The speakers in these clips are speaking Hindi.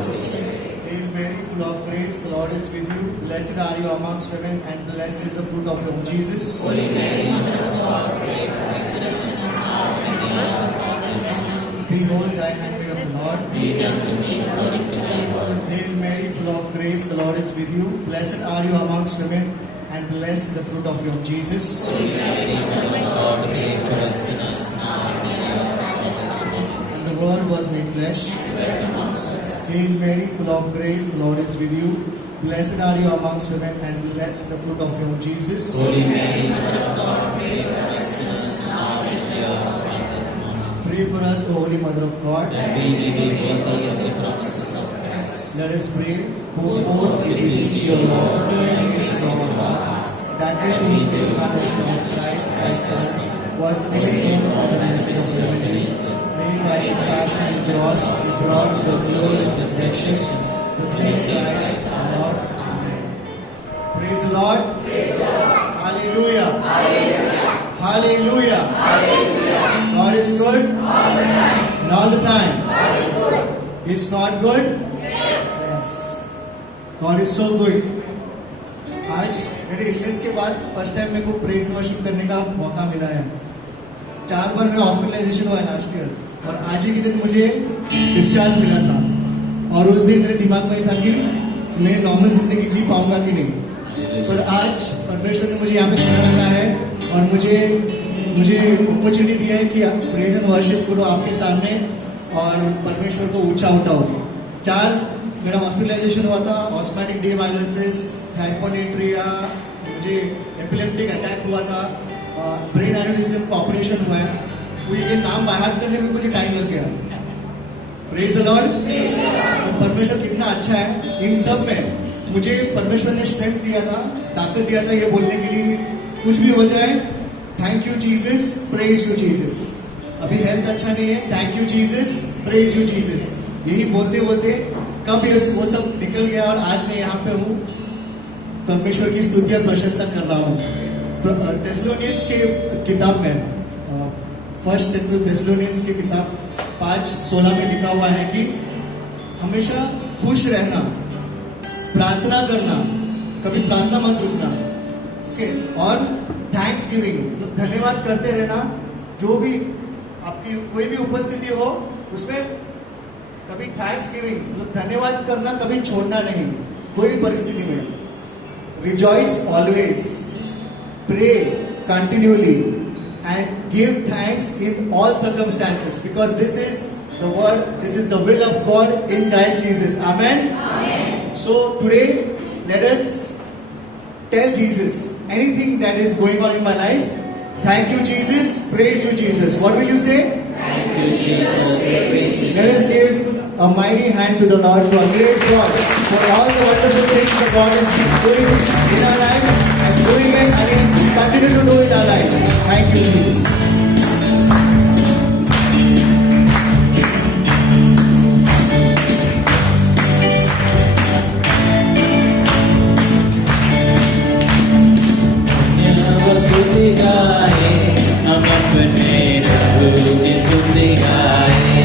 Hail Mary, full of grace, the Lord is with you. Blessed are you amongst women, and blessed is the fruit of your womb, Jesus. Holy Mary, Mother of God, pray for us sinners, now and at the hour of our death. Amen. Behold thy handmaid of the Lord. Be done to me according to thy word. Hail Mary, full of grace, the Lord is with you. Blessed are you amongst women, and blessed is the fruit of your womb, Jesus. Holy Mary, Mother of God, pray for us sinners, now and at the hour of our death. Amen. And the Word was made flesh. Dwelt amongst us. Hail Mary, full of grace, the Lord is with you. Blessed are you amongst women, and blessed is the fruit of your womb, Jesus. Holy Mary, Mother of God, pray for us sinners, now and at the hour of our death. Amen. Pray for us, O Holy Mother of God. That we may be worthy of the promises of Christ. Let us pray. Pour forth, we beseech you, Lord, the grace of our hearts, that we through the incarnation of Christ, thy Son, was made by the mercy of the Virgin, may by his passion and cross be brought to the glory of his resurrection, the same Christ our Lord. Amen. Praise the Lord. Hallelujah. Hallelujah. God is good. And all the time. Is God good? Yes. God is so good. आज मेरे इलनेस के बाद फर्स्ट टाइम मेरे को प्रेज वर्शिप करने का मौका मिला है। 4 बार मेरा हॉस्पिटलाइजेशन हुआ है लास्ट ईयर, और आज ही के दिन मुझे डिस्चार्ज मिला था, और उस दिन मेरे दिमाग में था कि मैं नॉर्मल जिंदगी जी पाऊंगा कि नहीं। पर आज परमेश्वर ने मुझे यहाँ पे खड़ा रखा है, और मुझे अपॉर्चुनिटी दिया है कि प्रेज एंड वर्शिप करो आपके सामने और परमेश्वर को ऊंचा उठाओ। 4 मेरा हॉस्पिटलाइजेशन हुआ था, ऑस्मेटिक डेमाइलोसिस, हाइपोनेट्रिया, मुझे एपिलेप्टिक अटैक हुआ था, ब्रेन एनेरिज्म का ऑपरेशन हुआ है। तो ये नाम बाहर करने में मुझे टाइम लग गया। Praise the Lord. परमेश्वर कितना अच्छा है। इन सब में मुझे परमेश्वर ने स्ट्रेंथ दिया था, ताकत दिया था ये बोलने के लिए कुछ भी हो जाए, thank you Jesus, praise you Jesus. अभी हेल्थ अच्छा नहीं है, thank you Jesus, praise you Jesus. यही बोलते बोलते कब वो सब निकल गया, और आज मैं यहाँ पे हूँ, परमेश्वर की स्तुति और प्रशंसा कर रहा हूँ। थेस्सलोनियंस के किताब में, फर्स्ट थेस्सलोनियंस की किताब 5:16 में लिखा हुआ है कि हमेशा खुश रहना, प्रार्थना करना, कभी प्रार्थना मत रुकना, ओके, और थैंक्स गिविंग, मतलब धन्यवाद करते रहना। जो भी आपकी कोई भी उपस्थिति हो उसमें कभी थैंक्स गिविंग, मतलब धन्यवाद करना, कभी छोड़ना नहीं कोई भी परिस्थिति में। Rejoice always, pray continuously, and give thanks in all circumstances, because this is the word, this is the will of God in Christ Jesus. Amen. So today let us tell Jesus anything that is going on in my life. Thank you Jesus, praise you Jesus. What will you say? Thank you, Jesus. Let us give a mighty hand to the Lord, to a great God, for all the wonderful things that God is doing in our life, and doing it, and He will continue to do in our life. Thank you, Jesus. हम अपने प्रभु की स्तुति गाए,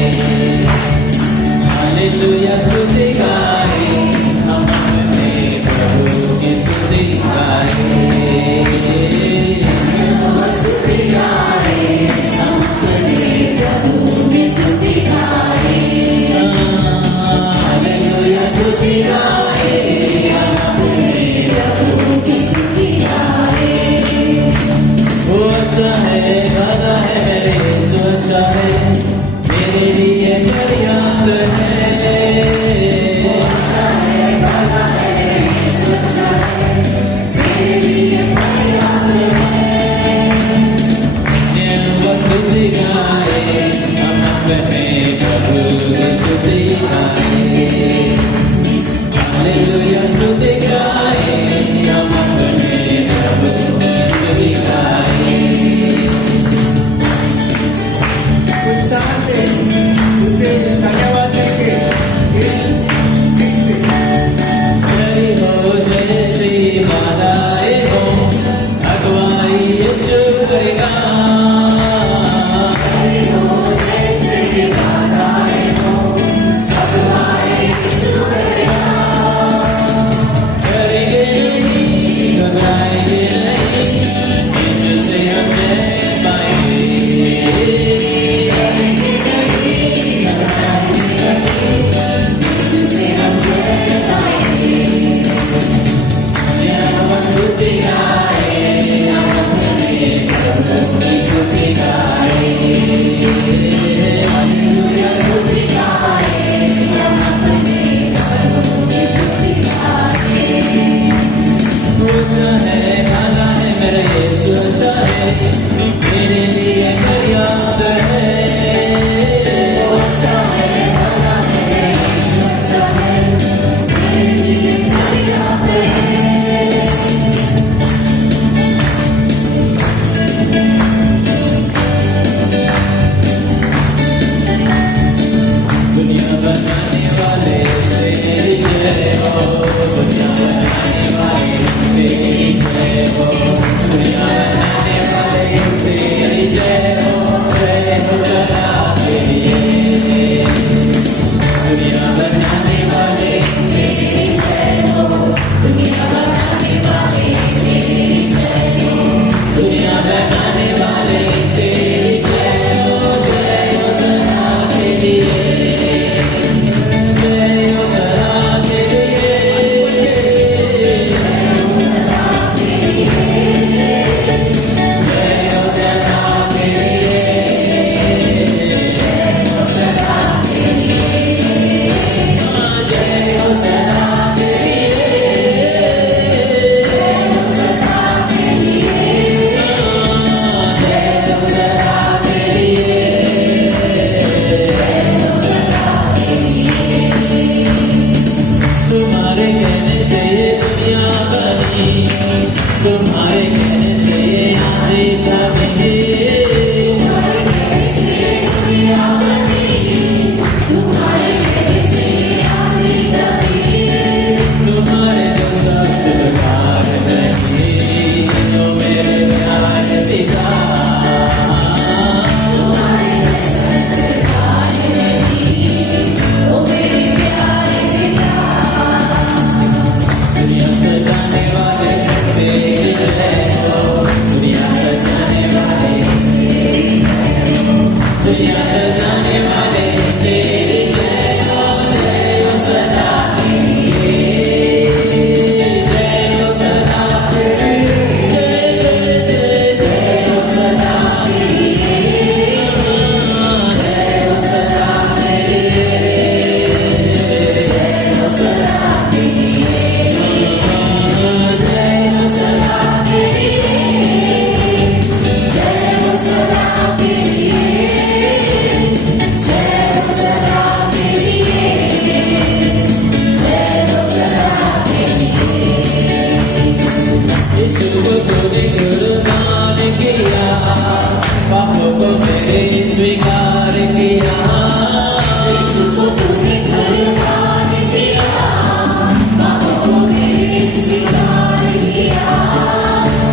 हालेलुया स्तुति गाए, हम अपने प्रभु की स्तुति गाए, स्तुति गाए, हम अपने प्रभु की स्तुति गाए, हालेलुया स्तुति गाए, हम अपने प्रभु की स्तुति गाए। वो अच्छा है, भला है, मेरे सोचा है, मेरे लिए पर्याप्त है। बनाने वाले तेरी जय हो, दुनिया बनाने वाले तेरी जय हो, दुनिया बनाने वाले तेरी जय हो सदा के लिए। दुनिया बनाने वाले तेरी जय हो, दुनिया बनाने वाले तेरी जय हो, दुनिया बनाने वाले तेरी जय हो सदा के लिए। जय हो सदा के लिए, जय हो सदा के लिए, जय हो सदा के लिए, जय हो सदा के लिए, जय हो सदा के लिए, जय हो सदा के लिए, जय हो सदा के लिए, जय हो सदा के लिए। तुम्हारे कहने से ये दुनिया बनी, तुम्हारे कहने से ये आंधी थमी, तुम्हारे कहने से ये दुनिया बनी, तुम्हारे कहने से ये आंधी थमी, तुम्हारे जो सब चुरार नहीं, जो मेरे प्यारे पिता, तुम्हारे जो सब चुरार नहीं, वो मेरे प्यारे पिता। दुनिया सजाने वाले तेरी जय हो, दुनिया सजाने वाले तेरी जय हो, दुनिया सजाने वाले तेरी जय हो सदा के लिए, जय हो सदा के लिए, जय हो सदा के लिए, जय हो सदा के लिए, जय हो सदा के लिए, जय हो सदा के लिए, जय हो सदा के लिए, जय हो सदा के लिए, जय हो सदा के लिए। यीशु को तूने कुर्बान किया, पापों को मेरे स्वीकार किया, यीशु को तूने कुर्बान किया, पापों को मेरे स्वीकार किया।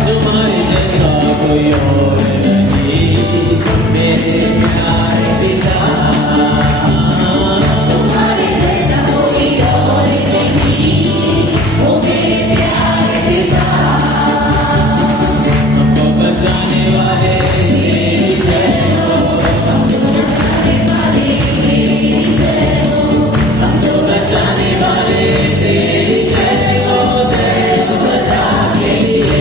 तुम्हारे जैसा कोई और नहीं, मेरे प्यारे पिता, तुम्हारे जैसा कोई और नहीं, ओ मेरे प्यारे पिता। हमको बचाने वाले तेरी जय हो, हमको बचाने वाले तेरी जय हो, हमको बचाने वाले तेरी जय हो सदा के लिए,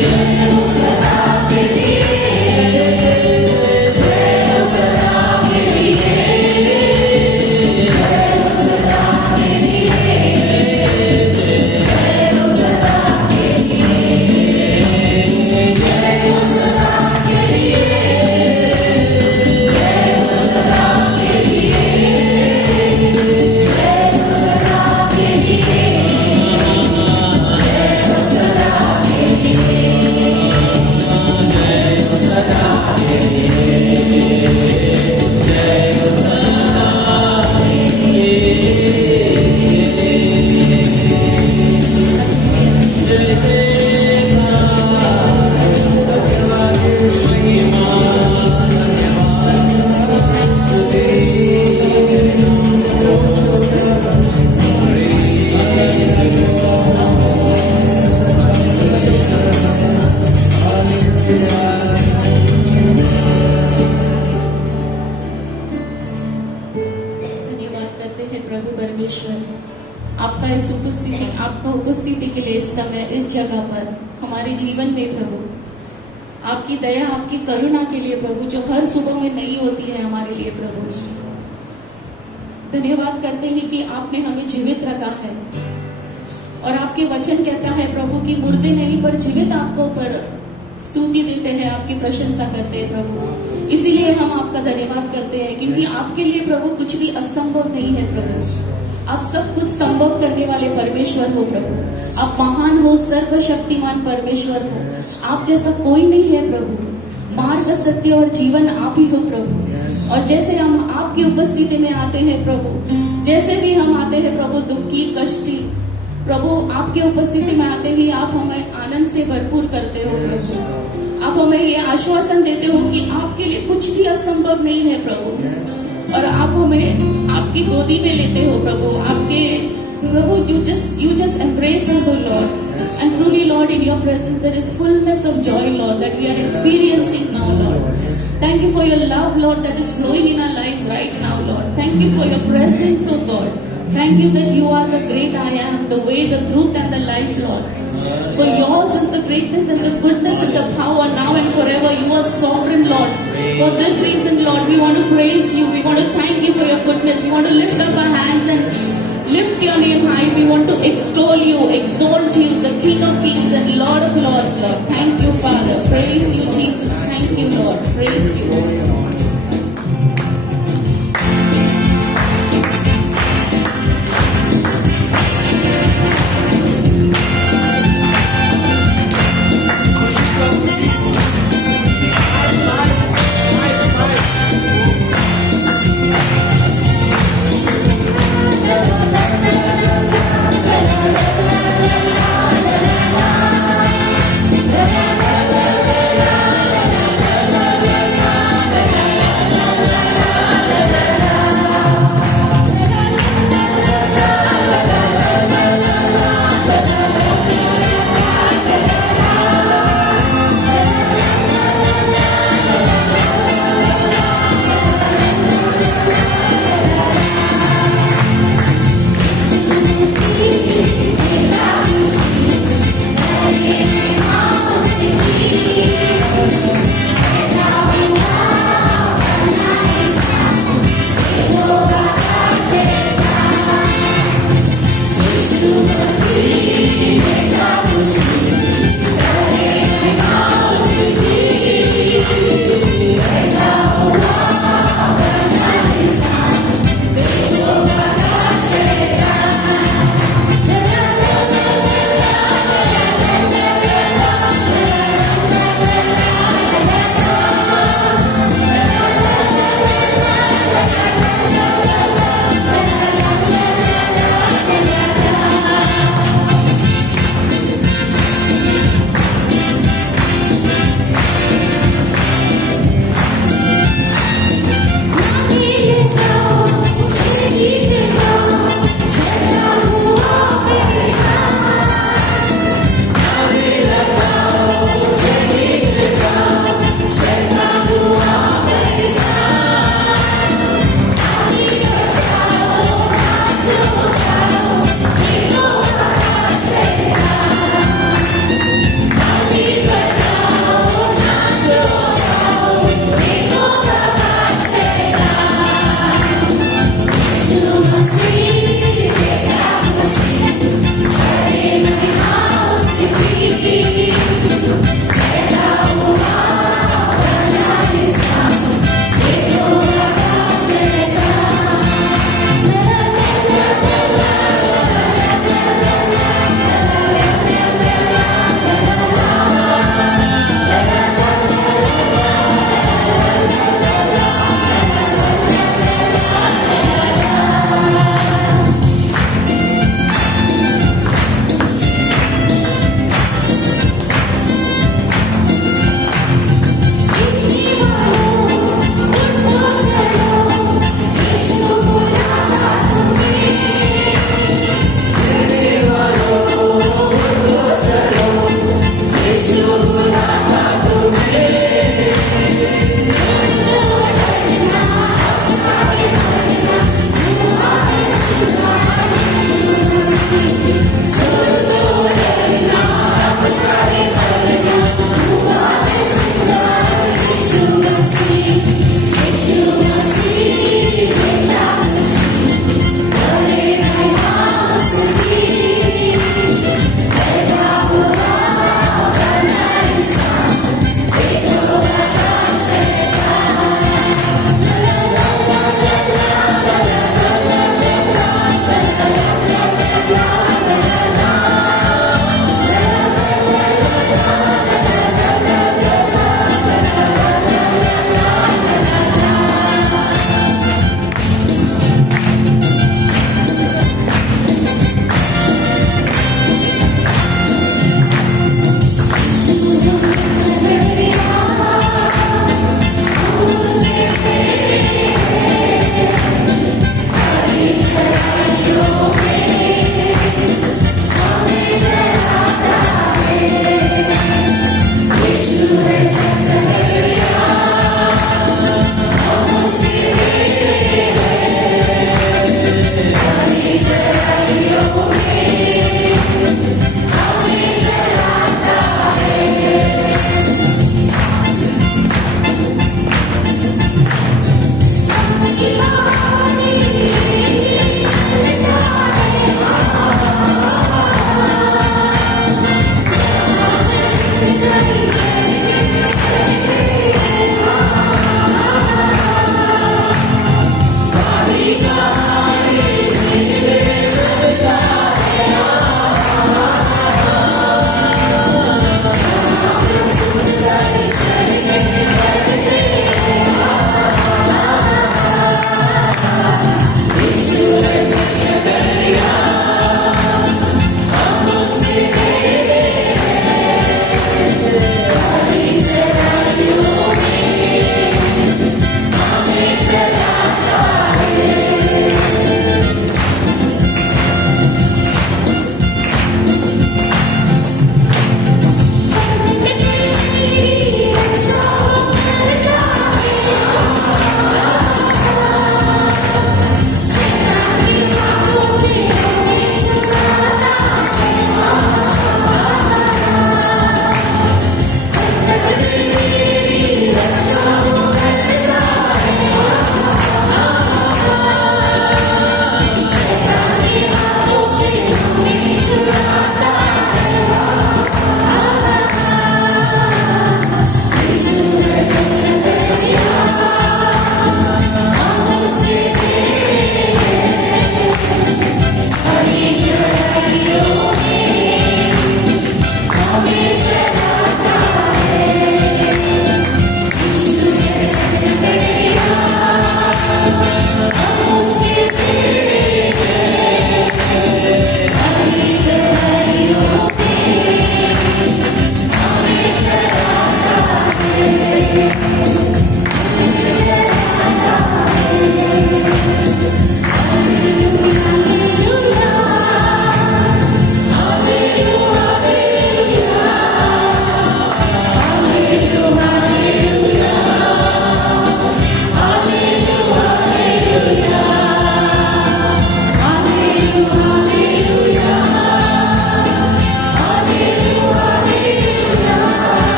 जय हो सदा के लिए, जय हो सदा के लिए, जय हो सदा के लिए, जय हो सदा के लिए, जय हो सदा के लिए, जय हो सदा के लिए, जय हो सदा के लिए, जय हो सदा के लिए, जय हो सदा के लिए, जय हो सदा धन्यवाद करते हैं प्रभु परमेश्वर, आपका इस उपस्थिति, आपका उपस्थिति के लिए इस समय इस जगह पर हमारे जीवन में प्रभु, आपकी दया, आपकी करुणा के लिए प्रभु, जो हर सुबह में नई होती है हमारे लिए प्रभु। धन्यवाद करते हैं कि आपने हमें जीवित रखा है, और आपके वचन कहता है प्रभु कि मुर्दे नहीं पर जीवित आपको पर स्तुति देते हैं, आपकी प्रशंसा करते हैं प्रभु। इसीलिए हम आपका धन्यवाद करते हैं, क्योंकि आपके लिए प्रभु कुछ भी असंभव नहीं है प्रभु। आप सब कुछ संभव करने वाले परमेश्वर हो प्रभु। आप महान हो, सर्वशक्तिमान परमेश्वर हो। आप जैसा कोई नहीं है प्रभु। मार्ग, सत्य और जीवन आप ही हो प्रभु। और जैसे हम आपकी उपस्थिति में आते हैं प्रभु, जैसे भी हम आते हैं प्रभु दुखी कष्टी, प्रभु आपकी उपस्थिति में आते ही आप हमें आनंद से भरपूर करते हो प्रभु। आप हमें ये आश्वासन देते हो कि आपके लिए कुछ भी असंभव नहीं है प्रभु, और आप हमें आपकी गोदी में लेते हो प्रभु। आपके प्रभु you just embrace us, oh Lord, and truly Lord, in your presence there is fullness of joy, Lord, that we are experiencing now, Lord. Thank you for your love, Lord, that is flowing in our lives right now, Lord. Thank you for your presence, oh God. Thank you that you are the great I am, the way, the truth and the life, Lord. For yours is the greatness and the goodness and the power now and forever. You are sovereign, Lord. For this reason, Lord, we want to praise you. We want to thank you for your goodness. We want to lift up our hands and lift your name high. We want to extol you, exalt you, the King of Kings and Lord of Lords, Lord. Thank you, Father. Praise you, Jesus. Thank you, Lord. Praise you.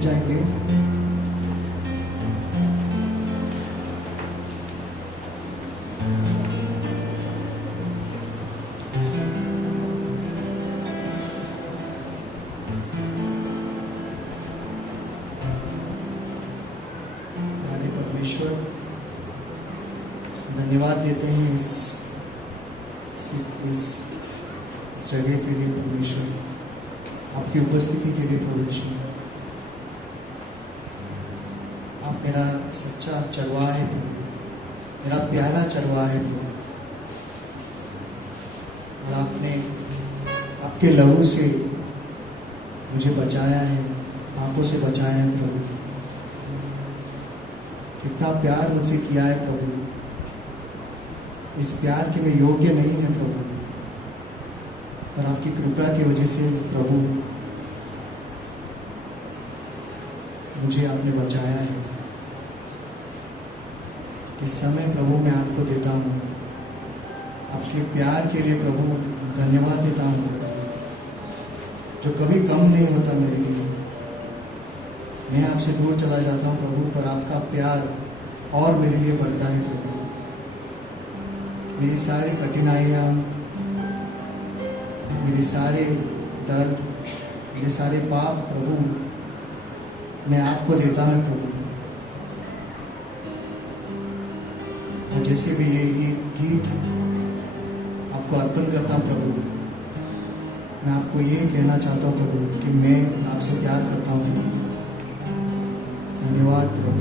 जाएंगे। हमारे परमेश्वर, धन्यवाद देते हैं इस जगह के लिए परमेश्वर, आपकी उपस्थिति के लिए परमेश्वर। आप मेरा सच्चा चरवाहा है प्रभु, मेरा प्यारा चरवाहा है प्रभु, और आपने आपके लहू से मुझे बचाया है, पापों से बचाया है प्रभु। कितना प्यार मुझसे किया है प्रभु, इस प्यार के मैं योग्य नहीं है प्रभु, पर आपकी कृपा की वजह से प्रभु मुझे आपने बचाया है। इस समय प्रभु मैं आपको देता हूँ, आपके प्यार के लिए प्रभु धन्यवाद देता हूँ प्रभु, जो कभी कम नहीं होता मेरे लिए। मैं आपसे दूर चला जाता हूँ प्रभु, पर आपका प्यार और मेरे लिए बढ़ता है प्रभु। मेरी सारी कठिनाइयाँ, मेरे सारे दर्द, मेरे सारे पाप प्रभु मैं आपको देता हूँ प्रभु। और जैसे भी ये गीत आपको अर्पण करता हूँ प्रभु, मैं आपको ये कहना चाहता हूँ प्रभु कि मैं आपसे प्यार करता हूँ प्रभु। धन्यवाद प्रभु।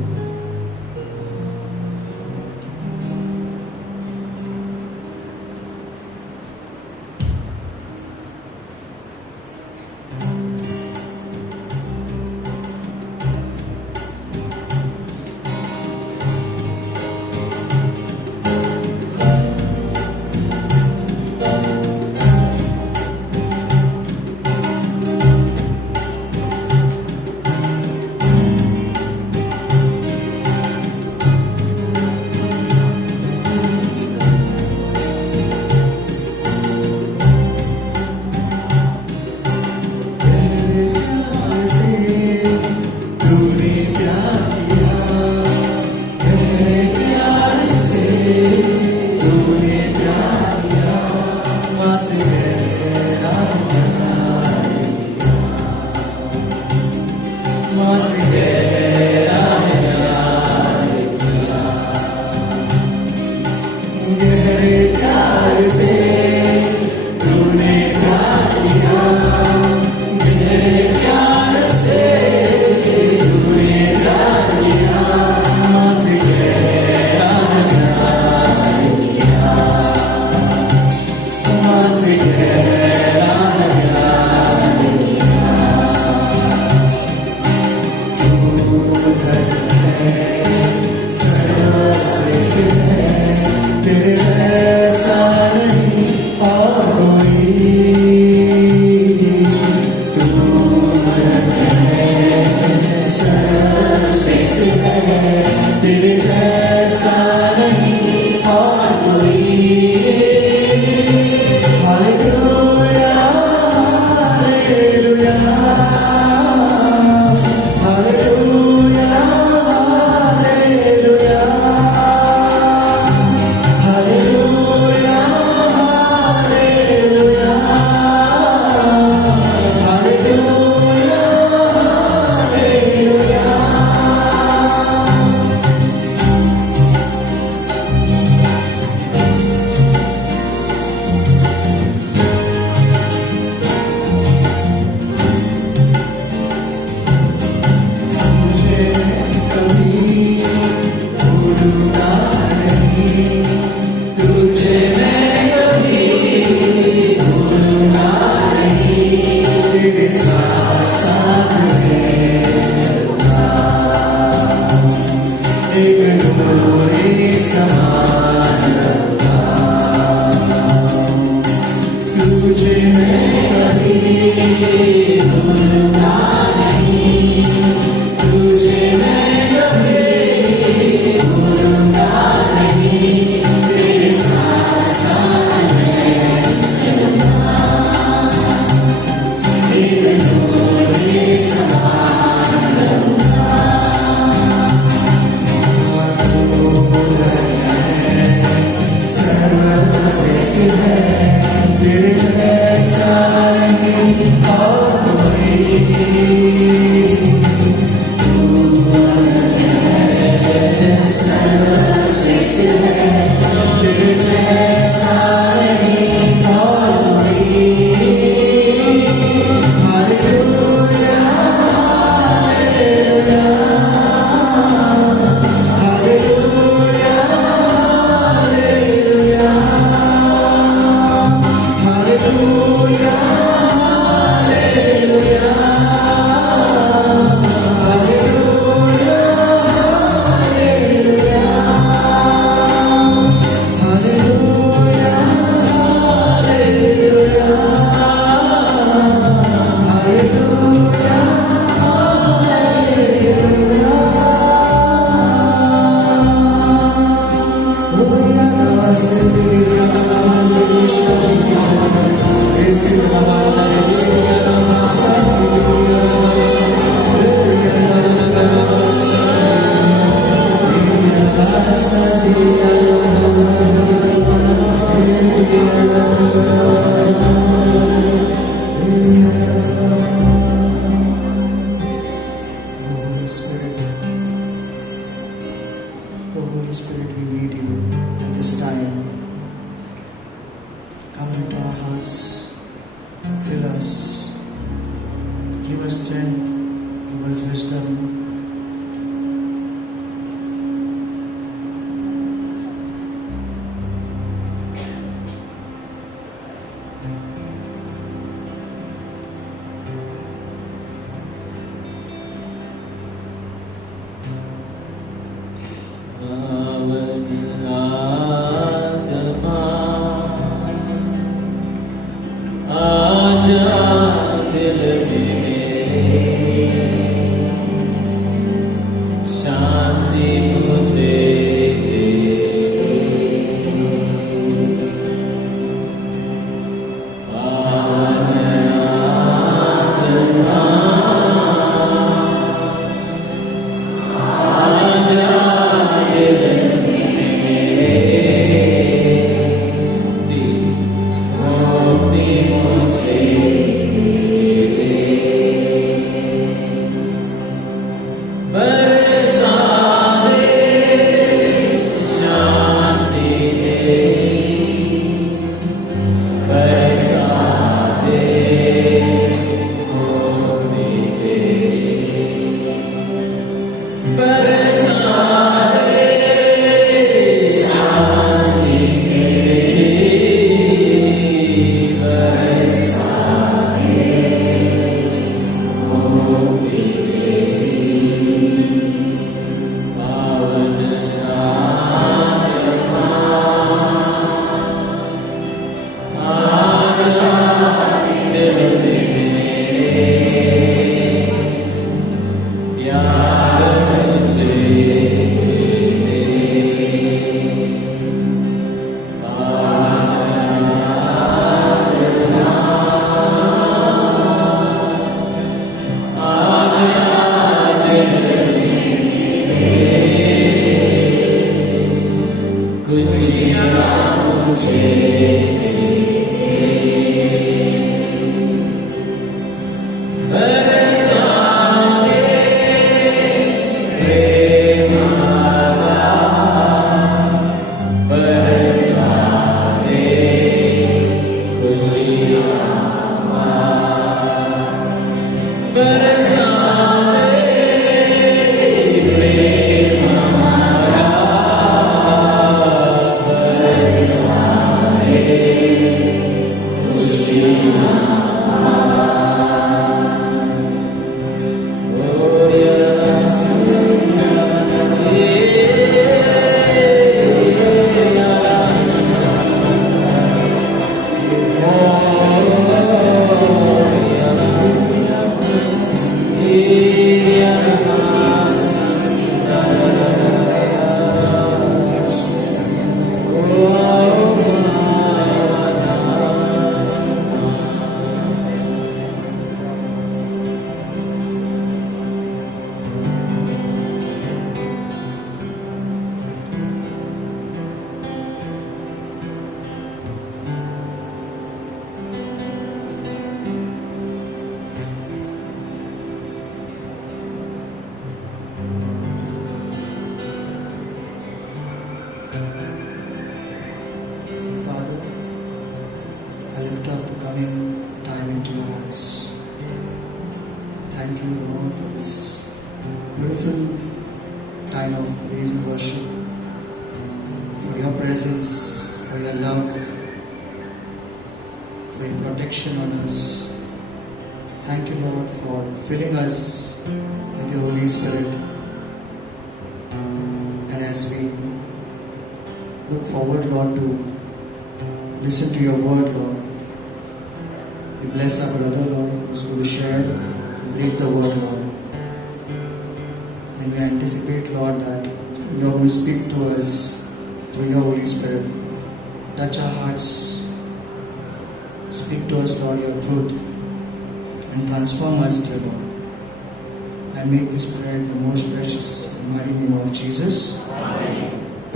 us wisdom.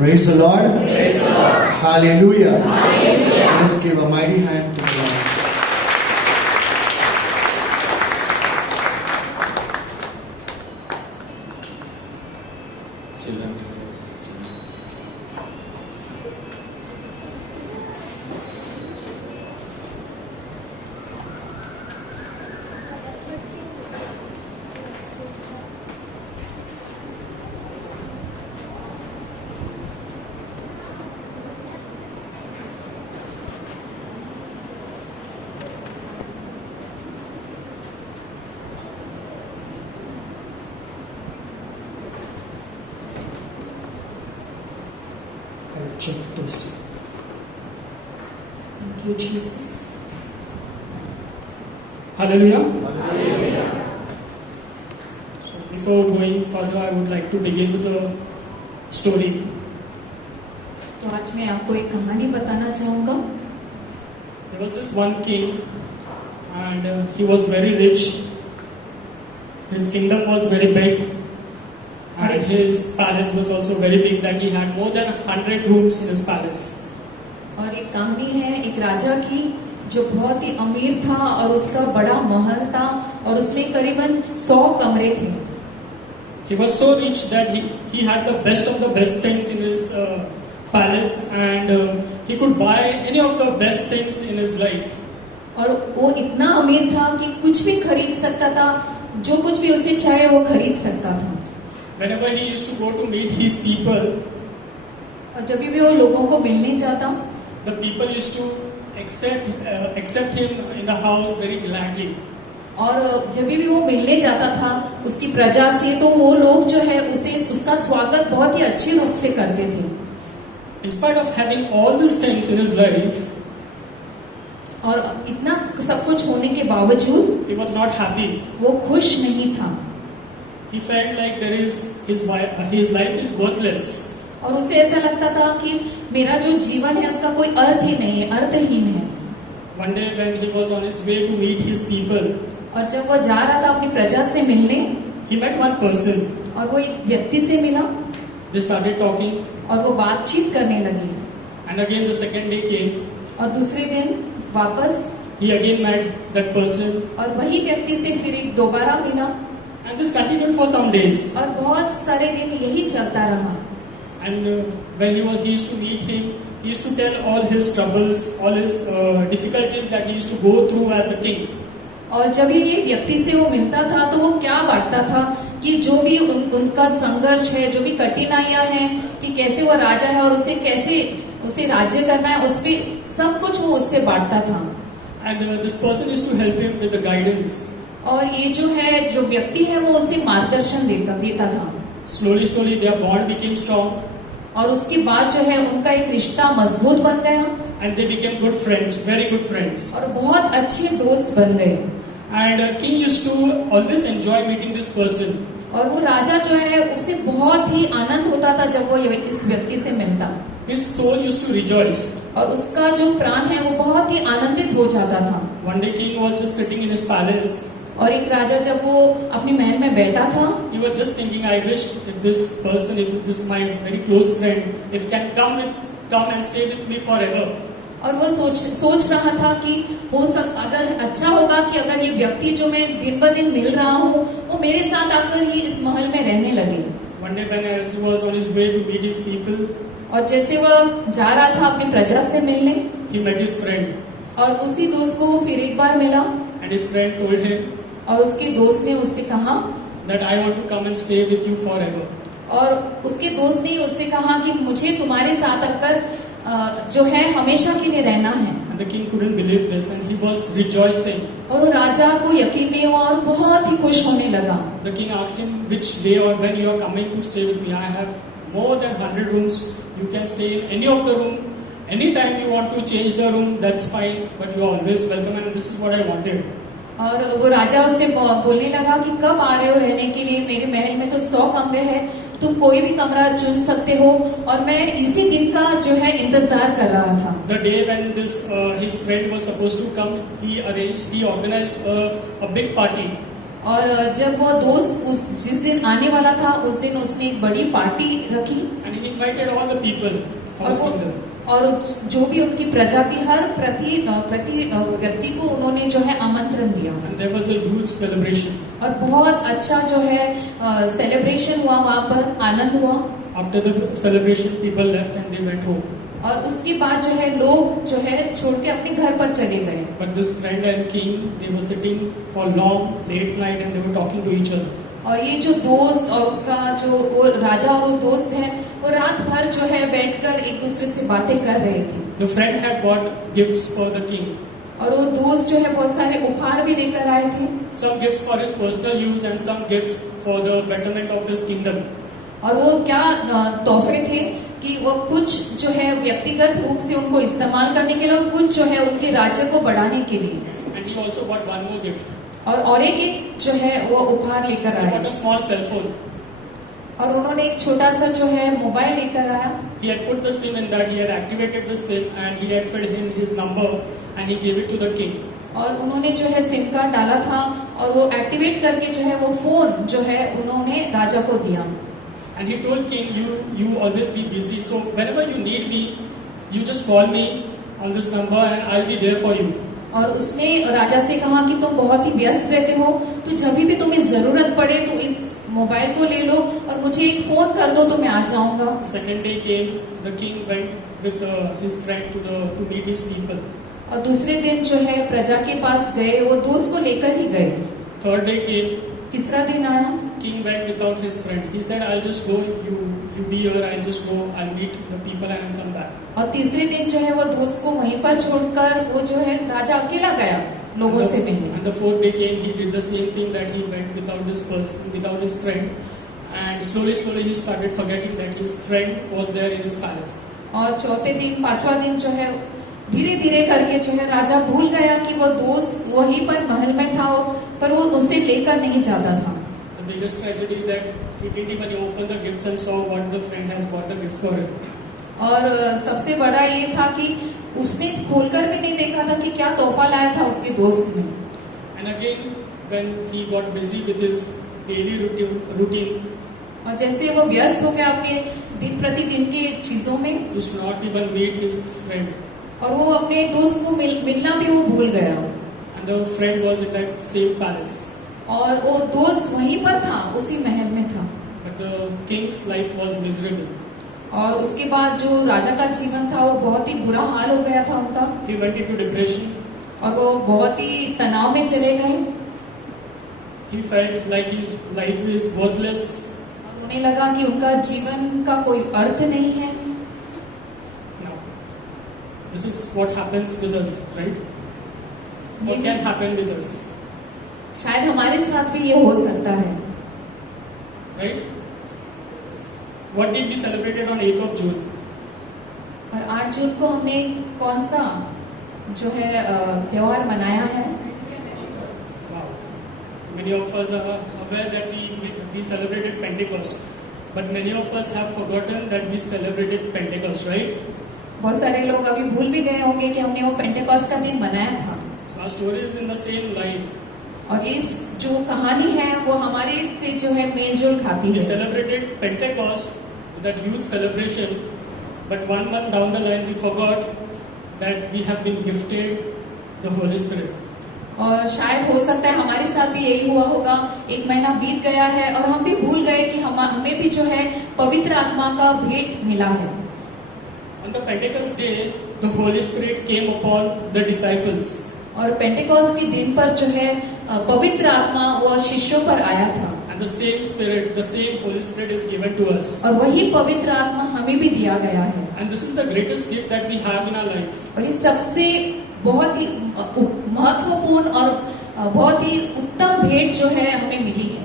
Praise the Lord. Praise the Lord. Hallelujah. Hallelujah. Let's give a mighty hand to the Lord. Check, test. Thank you, Jesus. Hallelujah. So before going further, I would like to begin with a story. तो आज मैं आपको एक कहानी बताना चाहूँगा। There was this one king, and he was very rich. His kingdom was very big, and his palace was also very big. That he had more than 100 rooms in his palace. और एक कहानी है एक राजा की जो बहुत ही अमीर था और उसका बड़ा महल था और उसमें करीबन 100 कमरे थे। He was so rich that he had the best of the best things in his palace, and he could buy any of the best things in his life. और वो इतना अमीर था कि कुछ भी खरीद सकता था, जो कुछ भी उसे चाहे वो खरीद सकता था। Whenever he used to go to meet his people, और जब भी वो लोगों को मिलने जाता, the people used to accept him in the house very gladly. और जब भी वो मिलने जाता था उसकी प्रजा से, तो वो लोग जो है उसका स्वागत बहुत ही अच्छे रूप से करते थे। In spite of having all these things in his life, और इतना सब कुछ होने के बावजूद he was not happy. वो खुश नहीं था He felt like his life is worthless. और उसे ऐसा लगता था कि मेरा जो जीवन है उसका कोई अर्थ ही नहीं है, अर्थहीन है। One day when he was on his way to meet his people, और जब वो जा रहा था अपनी प्रजा से मिलने, he met one person. और वो एक व्यक्ति से मिला They started talking, और वो बातचीत करने लगी। and again the second day came. और दूसरे दिन वापस He again met that person, और वही व्यक्ति से फिर एक दोबारा मिला and this continued for some days. और बहुत सारे दिन यही चलता रहा। And when he used to meet him, he used to tell all his troubles, all his difficulties that he used to go through as a king. और जब ये व्यक्ति से वो मिलता था तो वो क्या बांटता था कि जो भी उनका संघर्ष है, जो भी कठिनाइयां हैं, कि कैसे वो राजा है और उसे राज्य करना है, उस पे सब कुछ वो उससे बांटता था। And this person used to help him with the guidance. और ये जो व्यक्ति है वो उसे मार्गदर्शन देता था। Slowly their bond became strong. और उसके बाद जो है उनका एक रिश्ता मजबूत बन गया। And they became good friends, very good friends. और बहुत अच्छे दोस्त बन गए। And king used to always enjoy meeting this person. और वो राजा जो है उसे बहुत ही आनंद होता था जब वो इस व्यक्ति से मिलता। His soul used to rejoice. और उसका जो प्राण है वो बहुत ही आनंदित हो जाता था। One day king was just sitting in his palace. और एक राजा जब वो अपने महल में बैठा था, He was just thinking, I wished if this my very close friend, if can come and stay with me forever. और वो सोच रहा था कि अगर अच्छा होगा कि अगर ये व्यक्ति जो मैं दिन ब दिन मिल रहा हूँ वो मेरे साथ आकर ही इस महल में रहने लगे। One day when he was on his way to meet his people, और जैसे वह जा रहा था अपनी प्रजा से मिलने, he met his friend. और उसी दोस्त को वो फिर एक बार मिला, And his friend told him और उसके दोस्त ने उससे कहा that I want to come and stay with you forever. और उसके दोस्त ने उससे कहा कि मुझे तुम्हारे साथ आकर जो है हमेशा के लिए रहना है। And the king couldn't believe this, and he was rejoicing. और वो राजा को यकीन नहीं हुआ और बहुत ही खुश होने लगा। The king asked him, which day or when you are coming to stay with me? I have more than 100 rooms. You can stay in any of the room. Anytime you want to change the room, that's fine. But you are always welcome, and this is what I wanted. और वो राजा उससे बोलने लगा कि कब आ रहे हो रहने के लिए, मेरे महल में तो 100 कमरे हैं, तुम कोई भी कमरा चुन सकते हो। और मैं इसी दिन का जो है इंतजार कर रहा था। The day when his friend was supposed to come, he organized a big party. और जब वो दोस्त जिस दिन आने वाला था उस दिन उसने एक बड़ी पार्टी रखी। And he invited all the people from his kingdom. और जो भी उनकी प्रजा थी हर प्रति व्यक्ति को उन्होंने जो है आमंत्रण दिया। And there was a huge celebration. और बहुत अच्छा जो है सेलिब्रेशन हुआ, वहाँ पर आनंद हुआ। After the celebration, people left and they went home. और उसके बाद जो है लोग जो है छोड़ के अपने घर पर चले गए। But this friend and king, they were sitting for long, late night, and they were talking to each other. और ये जो दोस्त और उसका जो वो राजा और वो दोस्त है वो रात भर जो है बैठकर एक दूसरे से बातें कर रहे थे। The friend had bought gifts for the king. और वो दोस्त जो है बहुत सारे उपहार भी लेकर आए थे। Some gifts for his personal use and some gifts for the betterment of his kingdom. और वो क्या तोहफे थे कि वो कुछ जो है व्यक्तिगत रूप से उनको इस्तेमाल करने के लिए और कुछ जो है उनके राज्य को बढ़ाने के लिए। And he also bought one more gift. और एक जो है वो उपहार लेकर He bought आया a small cell phone. और उन्होंने एक छोटा सा जो है मोबाइल लेकर आया। He had put the SIM in that, he had activated the SIM and he had filled in his number and he gave it to the king. और उन्होंने जो है सिम कार्ड डाला था और वो एक्टिवेट करके जो है वो फोन जो है उन्होंने राजा को दिया। And he told king, you always be busy, so whenever you need me, you just call me on this number and I'll be there for you. और उसने राजा से कहा कि तुम बहुत ही व्यस्त रहते हो, तो जब भी तुम्हें जरूरत पड़े तो इस मोबाइल को ले लो और मुझे एक फोन कर दो तो मैं आ जाऊंगा। The second day came, the king went with his friend to meet his people. और दूसरे दिन जो है प्रजा के पास गए, वो दोस्त को लेकर ही गए। Third day came, तीसरा दिन आया, king went without his friend. He said, I'll just go, you be here, I'll just go, I'll meet the people and come back. और तीसरे दिन जो है वो दोस्त को वहीं पर छोड़कर वो जो है राजा अकेला गया लोगों से मिलने। And the fourth day came, he did the same thing, that he went without this person, without his friend, and slowly he started forgetting that his friend was there in his palace. और चौथे दिन पांचवा दिन जो है धीरे धीरे करके जो है राजा भूल गया कि वो दोस्त वहीं पर महल में था, पर वो उसे लेकर नहीं जाता था। The biggest tragedy that he didn't even open the gifts and saw what the friend has bought the gift for him. और सबसे बड़ा ये था कि उसने खोलकर भी नहीं देखा था कि क्या तोहफा लाया था उसके दोस्त ने। And again, when he got busy with his daily routine, और जैसे वो व्यस्त हो गया अपने दिन प्रतिदिन के चीजों में, he used to not even meet his friend. और वो अपने दोस्त को मिलना भी वो भूल गया। And the friend was in that same palace. और वो दोस्त वहीं पर था, उसी महल में था। But the king's life was miserable. और उसके बाद जो राजा का जीवन था वो बहुत ही बुरा हाल हो गया था उनका। He went into depression. और वो बहुत ही तनाव में चले गए। He felt like his life is worthless. और उन्हें लगा कि उनका जीवन का कोई अर्थ नहीं है। Now, this is what happens with us, right? ये What भी can happen with us, शायद हमारे साथ भी ये हो सकता है। right? What did we celebrated on 8th of June? और 8 जून को हमने कौन सा जो है त्योहार मनाया है? Wow. Many of us are aware that we celebrated Pentecost, but many of us have forgotten that we celebrated Pentecost, right? बहुत सारे लोग अभी भूल भी गए होंगे कि हमने वो पेंटेकॉस्ट का दिन मनाया था। So our story is in the same line. और ये जो कहानी है वो हमारे से जो है मेलजोल खाती We है। celebrated Pentecost, that youth celebration, but 1 month down the line we forgot that we have been gifted the Holy Spirit. और शायद हो सकता है हमारे साथ भी यही हुआ होगा, 1 महीना बीत गया है और हम भी भूल गए कि हमें भी जो है पवित्र आत्मा का भेंट मिला है। On the Pentecost day, the Holy Spirit came upon the disciples. और पेंटेकॉस्ट के दिन पर जो है पवित्र आत्मा वो शिष्यों पर आया था। And the same Spirit, the same Holy Spirit is given to us. और वही पवित्र आत्मा हमें भी दिया गया है। And this is the greatest gift that we have in our life. और ये सबसे बहुत ही महत्वपूर्ण और बहुत ही उत्तम भेंट जो है हमें मिली है।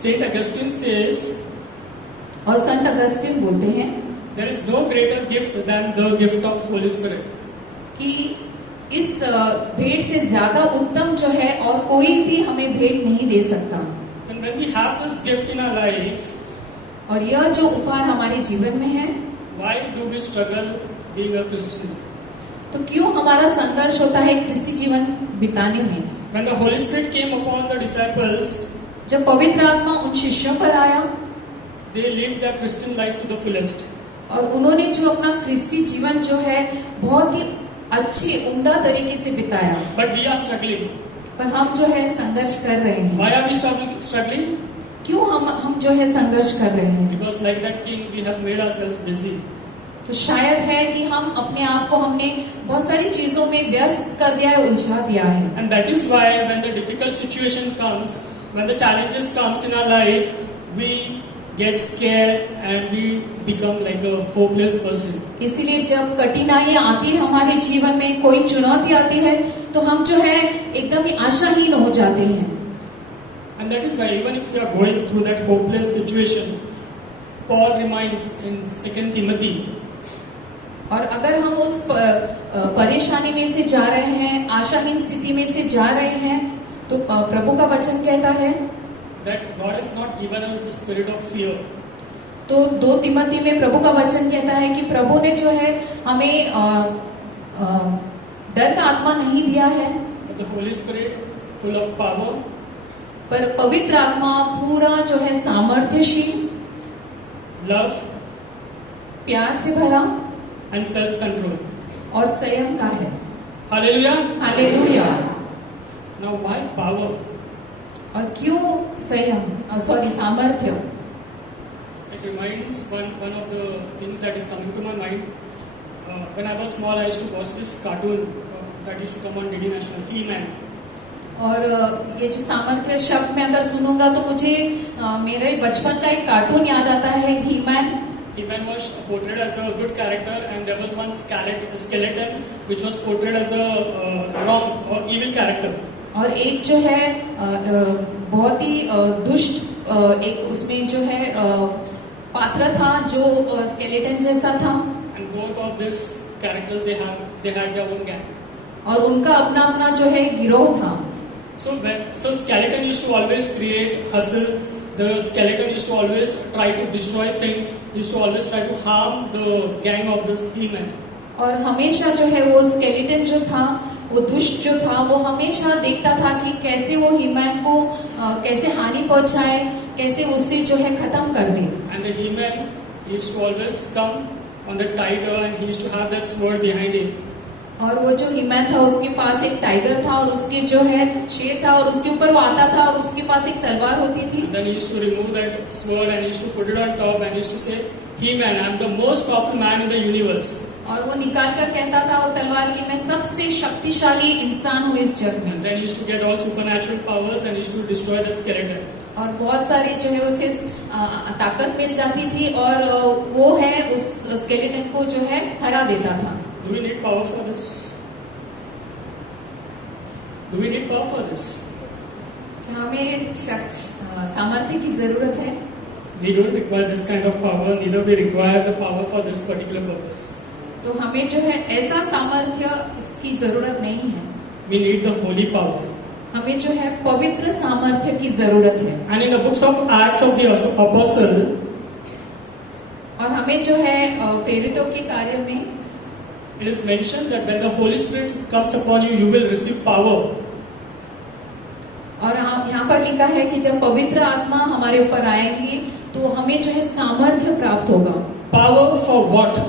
Saint Augustine says, और संत अगस्तिन बोलते हैं there is no greater gift than the gift of Holy Spirit. कि इस भेंट से ज्यादा उत्तम जो है और कोई भी हमें भेंट नहीं दे सकता। And when we have this gift in our life, और यह जो उपहार हमारे जीवन में है, why do we struggle being a Christian? तो क्यों हमारा संघर्ष होता है क्रिस्ती जीवन बिताने में? When the Holy Spirit came upon the disciples, जब पवित्र आत्मा उन शिष्यों पर आया, they lived their Christian life to the fullest. और उन्होंने जो अपना क्रिस्ती जीवन जो है बहुत ही अच्छी उम्दा तरीके से बिताया। But we are struggling. पर हम जो है संघर्ष कर रहे हैं। Why are we struggling? क्यों हम जो है संघर्ष कर रहे हैं? Because like that king, we have made ourselves busy. तो शायद है कि हम अपने आप को हमने बहुत सारी चीजों में व्यस्त कर दिया है, उलझा दिया है। And that is why when the difficult situation comes, when the challenges comes in our life, we get scared and we become like a hopeless person. इसीलिए जब कठिनाई आती है हमारे जीवन में, कोई चुनौती आती है, तो हम जो है एकदम ही आशाहीन हो जाते हैं। And that is why even if we are going through that hopeless situation, Paul reminds in 2 Timothy और अगर हम उस परेशानी में से जा रहे हैं, आशाहीन स्थिति में से जा रहे हैं, तो प्रभु का वचन कहता है that God has not given us the spirit of fear, तो 2 तिमोथी में प्रभु का वचन कहता है कि प्रभु ने जो है हमें डर का आत्मा नहीं दिया है, but the Holy Spirit full of power, पर पवित्र आत्मा पूरा जो है सामर्थ्यशील, love, प्यार से भरा and self-control. और संयम का है। Hallelujah! Hallelujah. Now why power? और क्यों संयम, सॉरी सामर्थ्य? It reminds one of the things that is coming to my mind. When I was small, I used to watch this cartoon that used to come on DD National, He-Man. और ये जो सामर्थ्य शब्द में अगर सुनूंगा तो मुझे मेरे बचपन का एक कार्टून याद आता है, He-Man. He-Man was portrayed as a good character, and there was one skeleton which was portrayed as a wrong or evil character. और एक जो है बहुत ही दुष्ट एक उसमें जो है पात्र था जो स्केलेटन जैसा था। And both of these characters they had their own gang. और उनका अपना अपना जो है गिरोह था। So skeleton used to always create hustle. The skeleton used to always try to destroy things. Used to always try to harm the gang of this He-Man. और हमेशा जो है वो स्केलेटन जो था, वो दुष्ट जो था, वो हमेशा देखता था कि कैसे वो ही-मैन को कैसे हानि पहुंचाए, कैसे उससे जो है खत्म कर दे। And the He-Man used to always come on the tiger, and he used to have that sword behind him. और वो जो ही-मैन था उसके पास एक टाइगर था और उसके जो है शेर था और उसके ऊपर वो आता था और उसके पास एक तलवार होती थी। Then he used to remove that sword and he used to put it on top and he used to say, He-Man, I am the most powerful man in the universe. और वो निकाल कर कहता था वो तलवार की, मैं सबसे शक्तिशाली इंसान हूँ इस जग में। And then he used to get all supernatural powers and he used to destroy that skeleton. और बहुत सारी जो है उसे ताकत मिल जाती थी और वो है उस स्केलेटन को जो है हरा देता था। Do we need power for this? Do we need power for this? हमें सामर्थ्य की जरूरत है। We don't require this kind of power, neither we require the power for this particular purpose. तो हमें जो है ऐसा सामर्थ्य की जरूरत नहीं है। We need the holy power. हमें जो है पवित्र सामर्थ्य की जरूरत है। And in the books of Acts of the Apostle, और हमें जो है प्रेरितों के कार्य में it is mentioned that when the Holy Spirit comes upon you, you will receive power. और यहाँ पर लिखा है कि जब पवित्र आत्मा हमारे ऊपर आएंगी तो हमें जो है सामर्थ्य प्राप्त होगा। Power for what?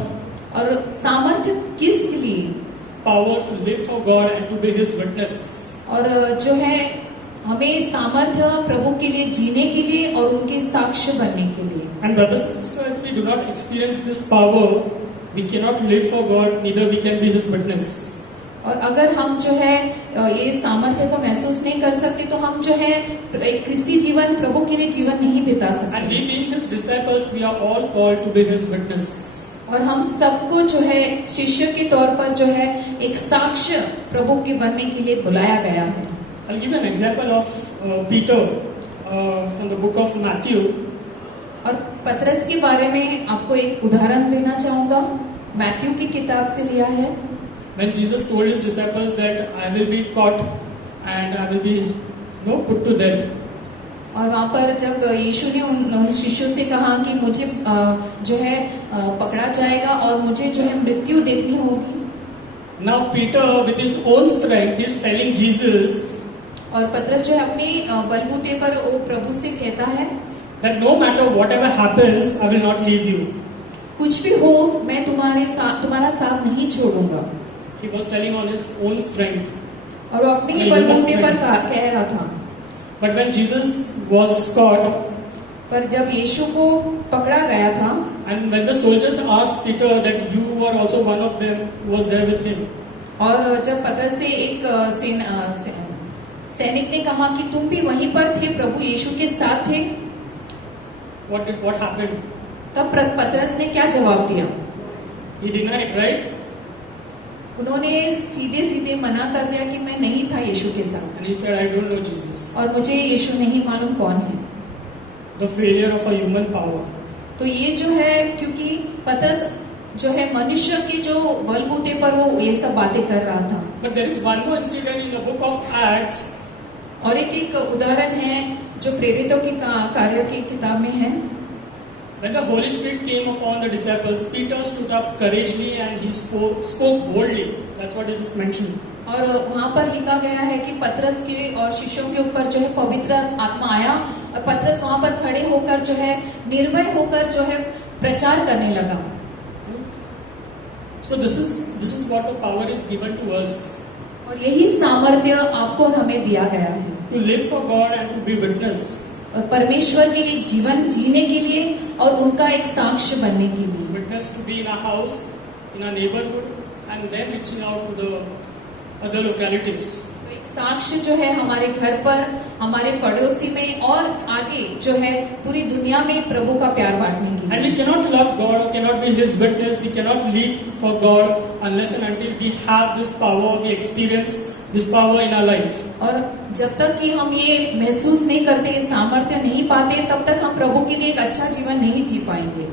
और सामर्थ्य किस लिए? Power to live for God and to be His witness. और जो है हमें सामर्थ्य प्रभु के लिए जीने के लिए और उनके साक्ष्य बनने के लिए। And brothers and sisters, if we do not experience this power, we cannot live for God, neither we can be His witness. और अगर हम जो है ये सामर्थ्य को महसूस नहीं कर सकते तो हम जो है एक क्रिस्ती जीवन प्रभु के लिए जीवन नहीं बिता सकते। And we being His disciples, we are all called to be His witness. और हम सबको जो है शिष्य के तौर पर जो है एक साक्ष्य प्रभु के बनने के लिए बुलाया गया है। I'll give an example of Peter from the book of Matthew. और पतरस के बारे में आपको एक उदाहरण देना चाहूंगा, मैथ्यू की किताब से लिया है। When Jesus told His disciples that I will be caught and I will be put to death. और वहाँ पर जब यीशु ने उन शिष्यों से कहा कि मुझे जो है पकड़ा जाएगा और मुझे जो है मृत्यु देखनी होगी। Now Peter with his own strength he is telling Jesus. और पतरस जो है अपनी बलबूते पर वो प्रभु से कहता है that no matter whatever happens, I will not leave you. कुछ भी हो मैं तुम्हारा साथ नहीं छोड़ूंगा। He was telling on his own strength. और वो अपनी ही बलबूते पर कह रहा था। But when Jesus was caught, पर जब यीशु को पकड़ा गया था, and when the soldiers asked Peter that you were also one of them who was there with him. और जब पतरस से एक सैनिक ने कहा कि तुम भी वहीं पर थे, प्रभु यीशु के साथ थे, What happened? तब पतरस ने क्या जवाब दिया? He denied, right? उन्होंने सीधे सीधे मना कर दिया कि मैं नहीं था यीशु के साथ। And he said, I don't know Jesus. और मुझे यीशु नहीं मालूम कौन है। The failure of a human power. तो ये जो है, क्योंकि पतरस जो है मनुष्य के जो बलबूते पर वो ये सब बातें कर रहा था। But there is one more incident in the book of Acts. और एक उदाहरण है जो प्रेरितों की कार्य की किताब में है। When the Holy Spirit came upon the disciples, Peter stood up courageously and he spoke boldly. That's what it is mentioned. और वहाँ पर लिखा गया है कि पतरस के और शिष्यों के ऊपर जो है पवित्र आत्मा आया और पतरस वहाँ पर खड़े होकर जो है निर्भय होकर जो है प्रचार करने लगा। So this is what the power is given to us. और यही सामर्थ्य आपको और हमें दिया गया है To live for God and to be witness. और परमेश्वर के लिए जीवन जीने के लिए और उनका एक साक्ष्य बनने के लिए। Witness to be in a house, in a neighborhood, and then reaching out to the other localities. तो एक साक्ष्य जो है हमारे घर पर, हमारे पड़ोसी में और आगे जो है पूरी दुनिया में प्रभु का प्यार बांटने के लिए। And we cannot love God, cannot be His witness, we cannot live for God unless and until we have this power, we experience this power in our life. और जब तक कि हम ये महसूस नहीं करते, ये सामर्थ्य नहीं पाते, तब तक हम प्रभु के लिए एक अच्छा जीवन नहीं जी पाएंगे।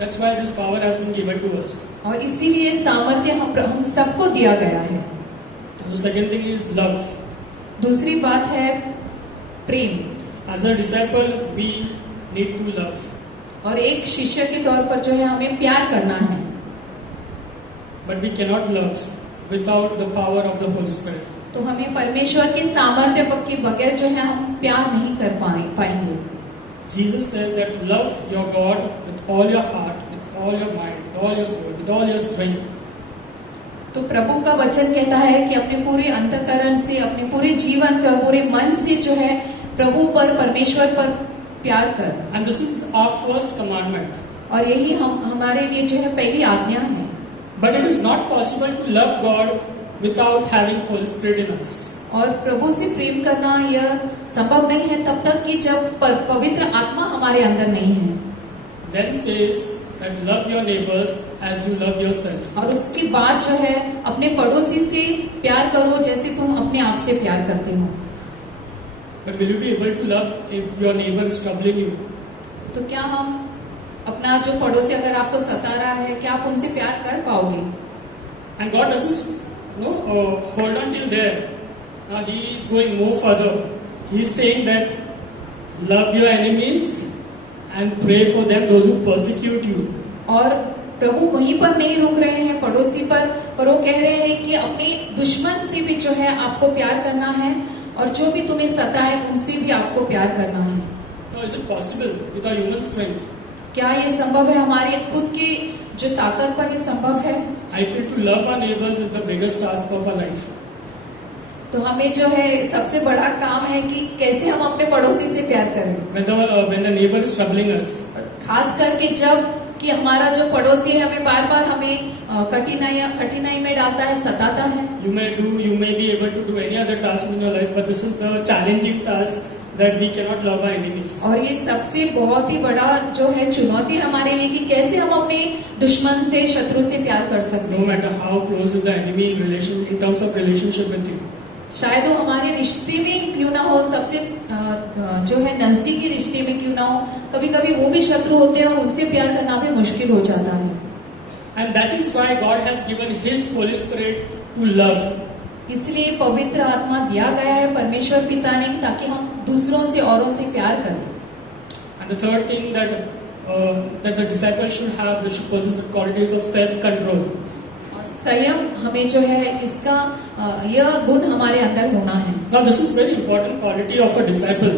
That's why this power has been given to us. और इसीलिए सामर्थ्य हम सबको दिया गया है। And the second thing is love. दूसरी बात है प्रेम। As a disciple, we need to love. और एक शिष्य के तौर पर जो है हमें प्यार करना है। But we cannot love without the power of the Holy Spirit. तो हमें परमेश्वर के सामर्थ्य के बगैर जो है हम प्यार नहीं कर पाएंगे। Jesus says that love your God with all your heart, with all your mind, with all your soul, with all your strength. तो प्रभु का वचन कहता है कि अपने पूरे अंतःकरण से, अपने पूरे जीवन से और पूरे मन से जो है प्रभु पर, परमेश्वर पर प्यार कर। And this is our first commandment. और यही हमारे लिए जो है पहली आज्ञा है। But it is not possible to love God without having Holy Spirit in us. और प्रभु से प्रेम करना यह संभव नहीं है तब तक कि जब पवित्र आत्मा हमारे अंदर नहीं है। Then says that love your neighbors as you love yourself. और उसके बाद जो है अपने पड़ोसी से प्यार करो जैसे तुम अपने आप से प्यार करते हो। But will you be able to love if your neighbor is troubling you? तो क्या हम अपना जो पड़ोसी अगर आपको सता रहा है, क्या आप उनसे प्यार कर पाओगे? And God doesn't hold on till there. Now He is going more further. He is saying that love your enemies and pray for them, those who persecute you. और प्रभु वहीं पर नहीं रुक रहे हैं पड़ोसी पर वो कह रहे हैं कि अपने दुश्मन से भी जो है आपको प्यार करना है और जो भी तुम्हें सताए उनसे भी आपको प्यार करना है। So is it possible with our human strength? क्या ये संभव है? हमारे खुद की जो ताकत पर ये संभव है? I feel to love our neighbors is the biggest task of our life. तो हमें जो है सबसे बड़ा काम है कि कैसे हम अपने पड़ोसी से प्यार करें। When the neighbor is troubling us. खास करके जब कि हमारा जो पड़ोसी है हमें बार-बार हमें कठिनाई में डालता है, सताता है। You may be able to do any other task in your life, but this is the challenging task that we cannot love our enemies. और ये सबसे बहुत ही बड़ा जो है चुनौती है हमारे लिए कि कैसे हम अपने दुश्मन से, शत्रु से प्यार कर सकते No हैं। matter how close is the enemy in terms of relationship with you. शायद वो हमारे रिश्ते में क्यों ना हो, सबसे जो है नजदीकी रिश्ते में क्यों ना हो, कभी-कभी वो भी शत्रु होते हैं और उनसे प्यार करना भी मुश्किल हो जाता है। And that is why God has given His Holy Spirit to love. इसलिए पवित्र आत्मा दिया गया है परमेश्वर पिता ने ताकि हम दूसरों से, औरों से प्यार करें। And the third thing that the disciple should have, they should possess the qualities of self-control. संयम हमें जो है इसका यह गुण हमारे अंदर होना है। Now this is very important quality of a disciple.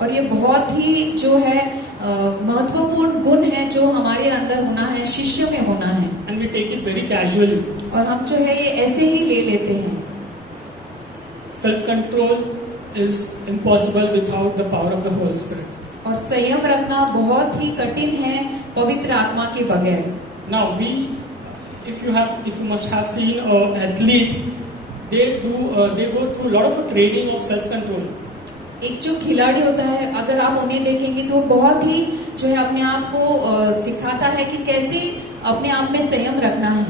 और ये बहुत ही जो है महत्वपूर्ण गुण है जो हमारे अंदर होना है, शिष्य में होना है। And we take it very casually. और हम जो है ये ऐसे ही ले लेते हैं। Self-control is impossible without the power of the Holy Spirit. और संयम रखना बहुत ही कठिन है पवित्र आत्मा के बगैर। Now if you must have seen an athlete, they go through a lot of training of self-control. एक जो खिलाड़ी होता है, अगर आप उन्हें देखेंगे तो बहुत ही जो है अपने आप को सिखाता है कि कैसे अपने आप में संयम रखना है।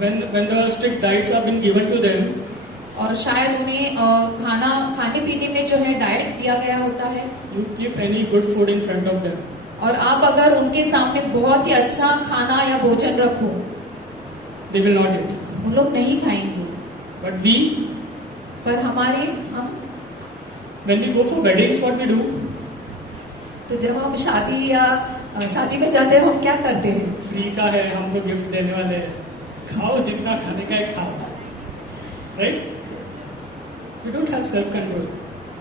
When the strict diets have been given to them, और शायद उन्हें खाने पीने में जो है डाइट दिया गया होता है। You keep any good food in front of them. और आप अगर उनके सामने बहुत ही अच्छा खाना या भोजन रखो, They will not eat. उन लोग नहीं खाएंगे। But we, पर हम when we go for weddings, what we do? तो जब हम शादी में जाते हैं, हम क्या करते हैं? Free का है, हम तो गिफ्ट देने वाले हैं, खाओ जितना खाने का है खाओ, right? We don't have self control.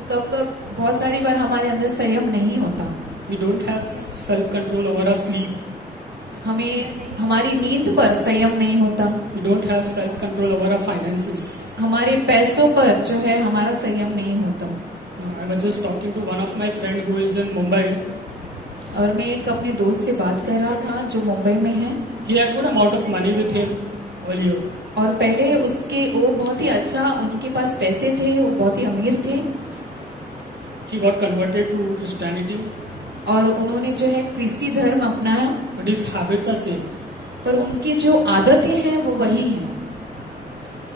तो कब बहुत सारी बार हमारे अंदर संयम नहीं होता। We don't have self control over our sleep. हमें हमारी नींद पर संयम नहीं होता। We don't have self control over our finances. हमारे पैसों पर जो है हमारा संयम नहीं होता। I was just talking to one of my friend who is in Mumbai. और मैं एक अपने दोस्त से बात कर रहा था जो मुंबई में है। He had good amount of money with him earlier. और पहले वो बहुत ही अच्छा, उनके पास पैसे थे, वो बहुत ही अमीर थे। He got converted to Christianity. और उन्होंने जो है क्रिस्ती धर्म अपनाया। But his habits are same. पर उनकी जो आदतें हैं वो वही हैं।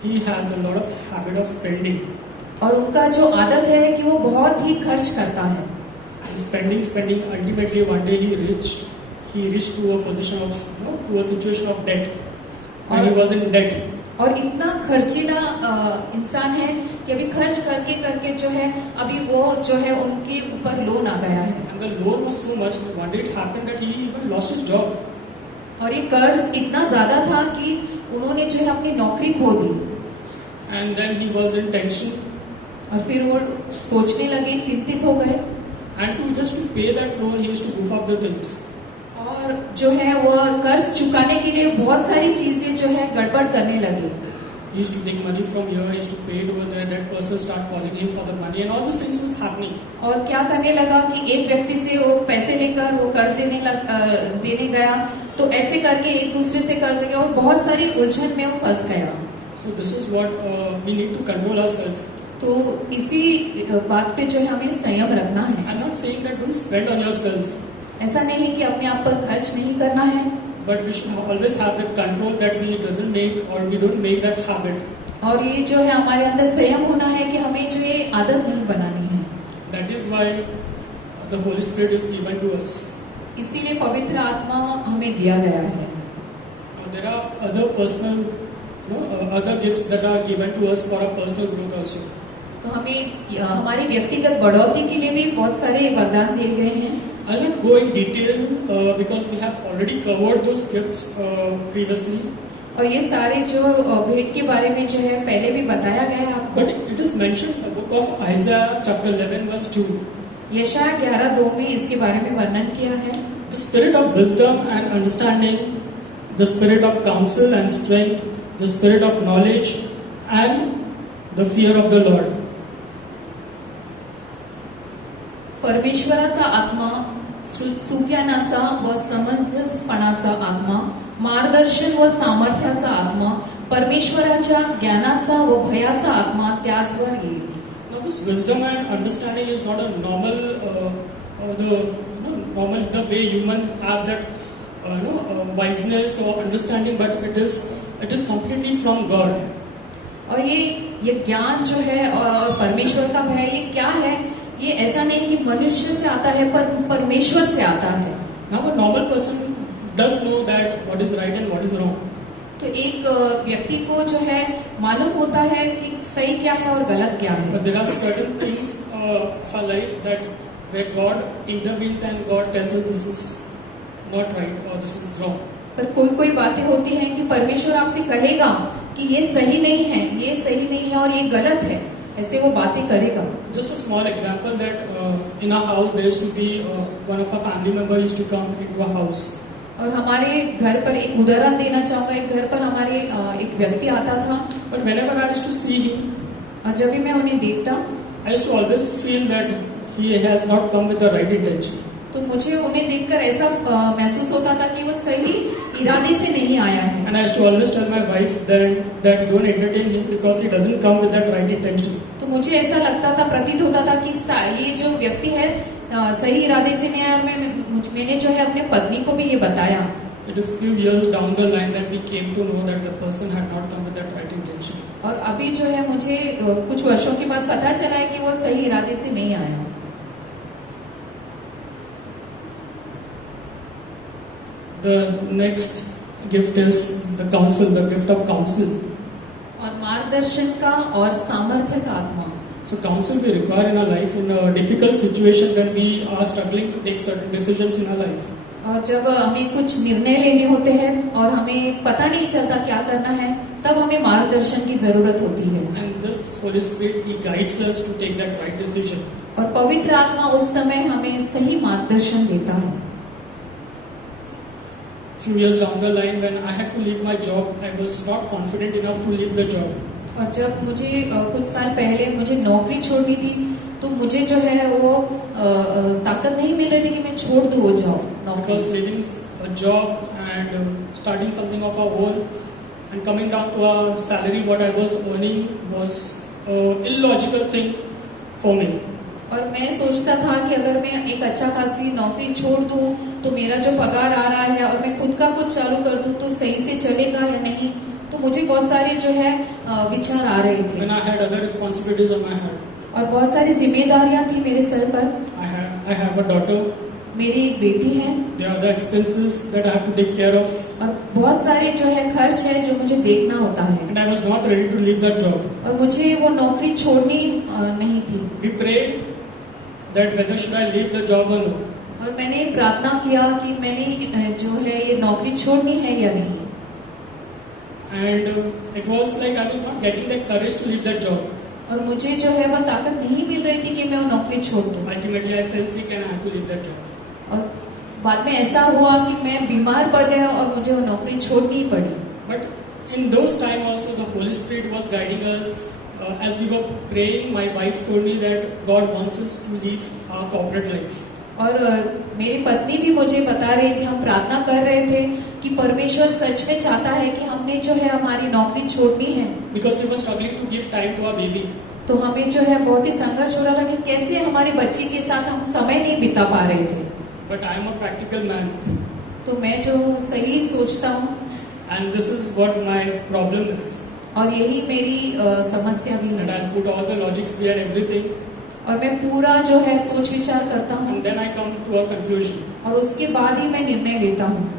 He has a lot of habit of spending. और उनका जो आदत है कि वो बहुत ही खर्च करता है। And spending. Ultimately, one day he reached to a position of, to a situation of debt. And he was in debt. और इतना खर्चीला इंसान है कि अभी खर्च करके करके जो है अभी वो जो है उनके ऊपर लोन आ गया है। And the loan was so much that one day it happened that he even lost his job. और ये कर्ज इतना ज्यादा था कि उन्होंने जो है अपनी नौकरी खो दी। And then he was in tension. और फिर वो सोचने लगे, चिंतित हो गए। And just to pay that loan, he used to goof up the things. और जो है वो कर्ज चुकाने के लिए बहुत सारी चीजें जो है गड़बड़ करने लगे। He used to take money from here, he used to pay it over there, that person start calling him for the money and all these things was happening. और क्या करने लगा कि एक व्यक्ति से वो पैसे लेकर वो कर्ज देने गया, तो ऐसे करके एक दूसरे से कर्ज लेके वो बहुत सारी उलझन में वो फंस गया। So this is what we need to control ourselves. तो इसी बात पे जो है हमें संयम रखना है। I'm not saying that don't spend on yourself. ऐसा नहीं कि अपने आप पर खर्च नहीं करना है, But we should always have that control that we doesn't make or we don't make that habit. और ये जो है हमारे अंदर संयम होना है कि हमें जो ये आदत नहीं बनानी है। That is why the Holy Spirit is given to us. इसीलिए पवित्र आत्मा हमें दिया गया है। There are other personal, other gifts that are given to us for our personal growth also. तो हमें हमारी व्यक्तिगत बढ़ोतरी के लिए भी बहुत सारे वरदान दिए गए हैं। I'll not go in detail because we have already covered those gifts previously. और ये सारे जो भेंट के बारे में जो है पहले भी बताया गया है आपको। But it is mentioned in the book of Isaiah chapter 11 verse 2. यशायाह 11:2 में इसके बारे में वर्णन किया है। The spirit of wisdom and understanding, the spirit of counsel and strength, the spirit of knowledge and the fear of the Lord. परमेश्वराचा आत्मा, सुज्ञानाचा व समंजसपणाचा आत्मा, मार्गदर्शन व सामर्थ्याचा आत्मा, परमेश्वराच्या ज्ञानाचा व भयाचा आत्मा त्याचवर येईल। Now this wisdom and understanding is not a normal the way human have that wiseness or understanding, but it is completely from God. और ये ज्ञान जो है और परमेश्वर का भय, ये क्या है? ये ऐसा नहीं कि मनुष्य से आता है, पर परमेश्वर से आता है। Now a normal person does know that what is right and what is wrong. तो एक व्यक्ति को जो है मालूम होता है कि सही क्या है और गलत क्या है। But there are certain things of our life that where God intervenes and God tells us this is not right or this is wrong. पर कोई बातें होती हैं कि परमेश्वर आपसे कहेगा कि ये सही नहीं है, ये सही नहीं है और ये गलत है, ऐसे वो बातें करेगा। Just a small example that in our house there used to be one of our family member used to come into our house. और हमारे घर पर एक उदाहरण देना चाहूँगा, एक घर पर हमारे एक व्यक्ति आता था। But whenever I used to see him, और जब भी मैं उन्हें देखता, I used to always feel that he has not come with the right intention. तो मुझे उन्हें देखकर ऐसा महसूस होता था कि वो सही इरादे से नहीं आया है। And I used to always tell my wife that don't entertain him because he doesn't come with that right intention. तो मुझे ऐसा लगता था, प्रतीत होता था कि ये जो व्यक्ति है सही इरादे से नहीं आया। और मैंने जो है अपने पत्नी को भी ये बताया। It is few years down the line that we came to know that the person had not come with that right intention. और अभी जो है मुझे कुछ वर्षों के बाद पता चला है कि वो सही इरादे से नहीं आया। The next gift is the counsel, the gift of counsel. और मार्गदर्शन का और सामर्थ्य का आत्मा। So counsel we require in our life in a difficult situation when we are struggling to take certain decisions in our life. और जब हमें कुछ निर्णय लेने होते हैं और हमें पता नहीं चलता क्या करना है, तब हमें मार्गदर्शन की जरूरत होती है। And this Holy Spirit, He guides us to take that right decision. और पवित्र आत्मा उस समय हमें सही मार्गदर्शन देता है। Few years down the line, when I had to leave my job, I was not confident enough to leave the job. और जब मुझे कुछ साल पहले मुझे नौकरी छोड़नी थी, तो मुझे जो है वो ताकत नहीं मिल रही थी कि मैं छोड़ दूँ वो जॉब नौकरी। Because leaving a job and starting something of our own and coming down to a salary what I was earning was an illogical thing for me. और मैं सोचता था कि अगर मैं एक अच्छा खासी नौकरी छोड़ दूं तो मेरा जो पगार आ रहा है और मैं खुद का कुछ चालू कर दूं तो सही से चलेगा या नहीं, तो मुझे बहुत सारे जो है विचार आ रहे थे। When I had other responsibilities on my head. और बहुत सारी जिम्मेदारियां थी मेरे सर पर। I have a daughter. मेरी एक बेटी है। There are other expenses that I have to take care of. और बहुत सारे जो है खर्च है जो मुझे देखना होता है। And I was not ready to leave that job. और मुझे वो नौकरी छोड़नी नहीं थी। We prayed that whether should I leave the job or no. और मैंने प्रार्थना किया कि मैंने जो है ये नौकरी छोड़नी है या नहीं। And it was like I was not getting that courage to leave that job. और मुझे जो है वो ताकत नहीं मिल रही थी कि मैं वो नौकरी छोड़ दूं। Ultimately I fell sick and I had to leave that job. और बाद में ऐसा हुआ कि मैं बीमार पड़ गया और मुझे वो नौकरी छोड़नी ही पड़ी। But in those time also the Holy Spirit was guiding us. As we were praying, my wife told me that God wants us to leave our corporate life. और मेरी पत्नी भी मुझे बता रही थी, हम प्रार्थना कर रहे थे कि परमेश्वर सच में चाहता है कि हमने जो है हमारी नौकरी छोड़नी है। Because we were struggling to give time to our baby. तो हमें जो है बहुत ही संघर्ष हो रहा था कि कैसे हमारे बच्ची के साथ हम समय नहीं बिता पा रहे थे। But I am a practical man. तो मैं जो सही सोचता हूँ। And this is what my problem is. और यही मेरी समस्या भी है। And I'll put all the logics behind everything. और मैं पूरा जो है सोच विचार करता हूँ। And then I come to a conclusion. और उसके बाद ही मैं निर्णय लेता हूँ।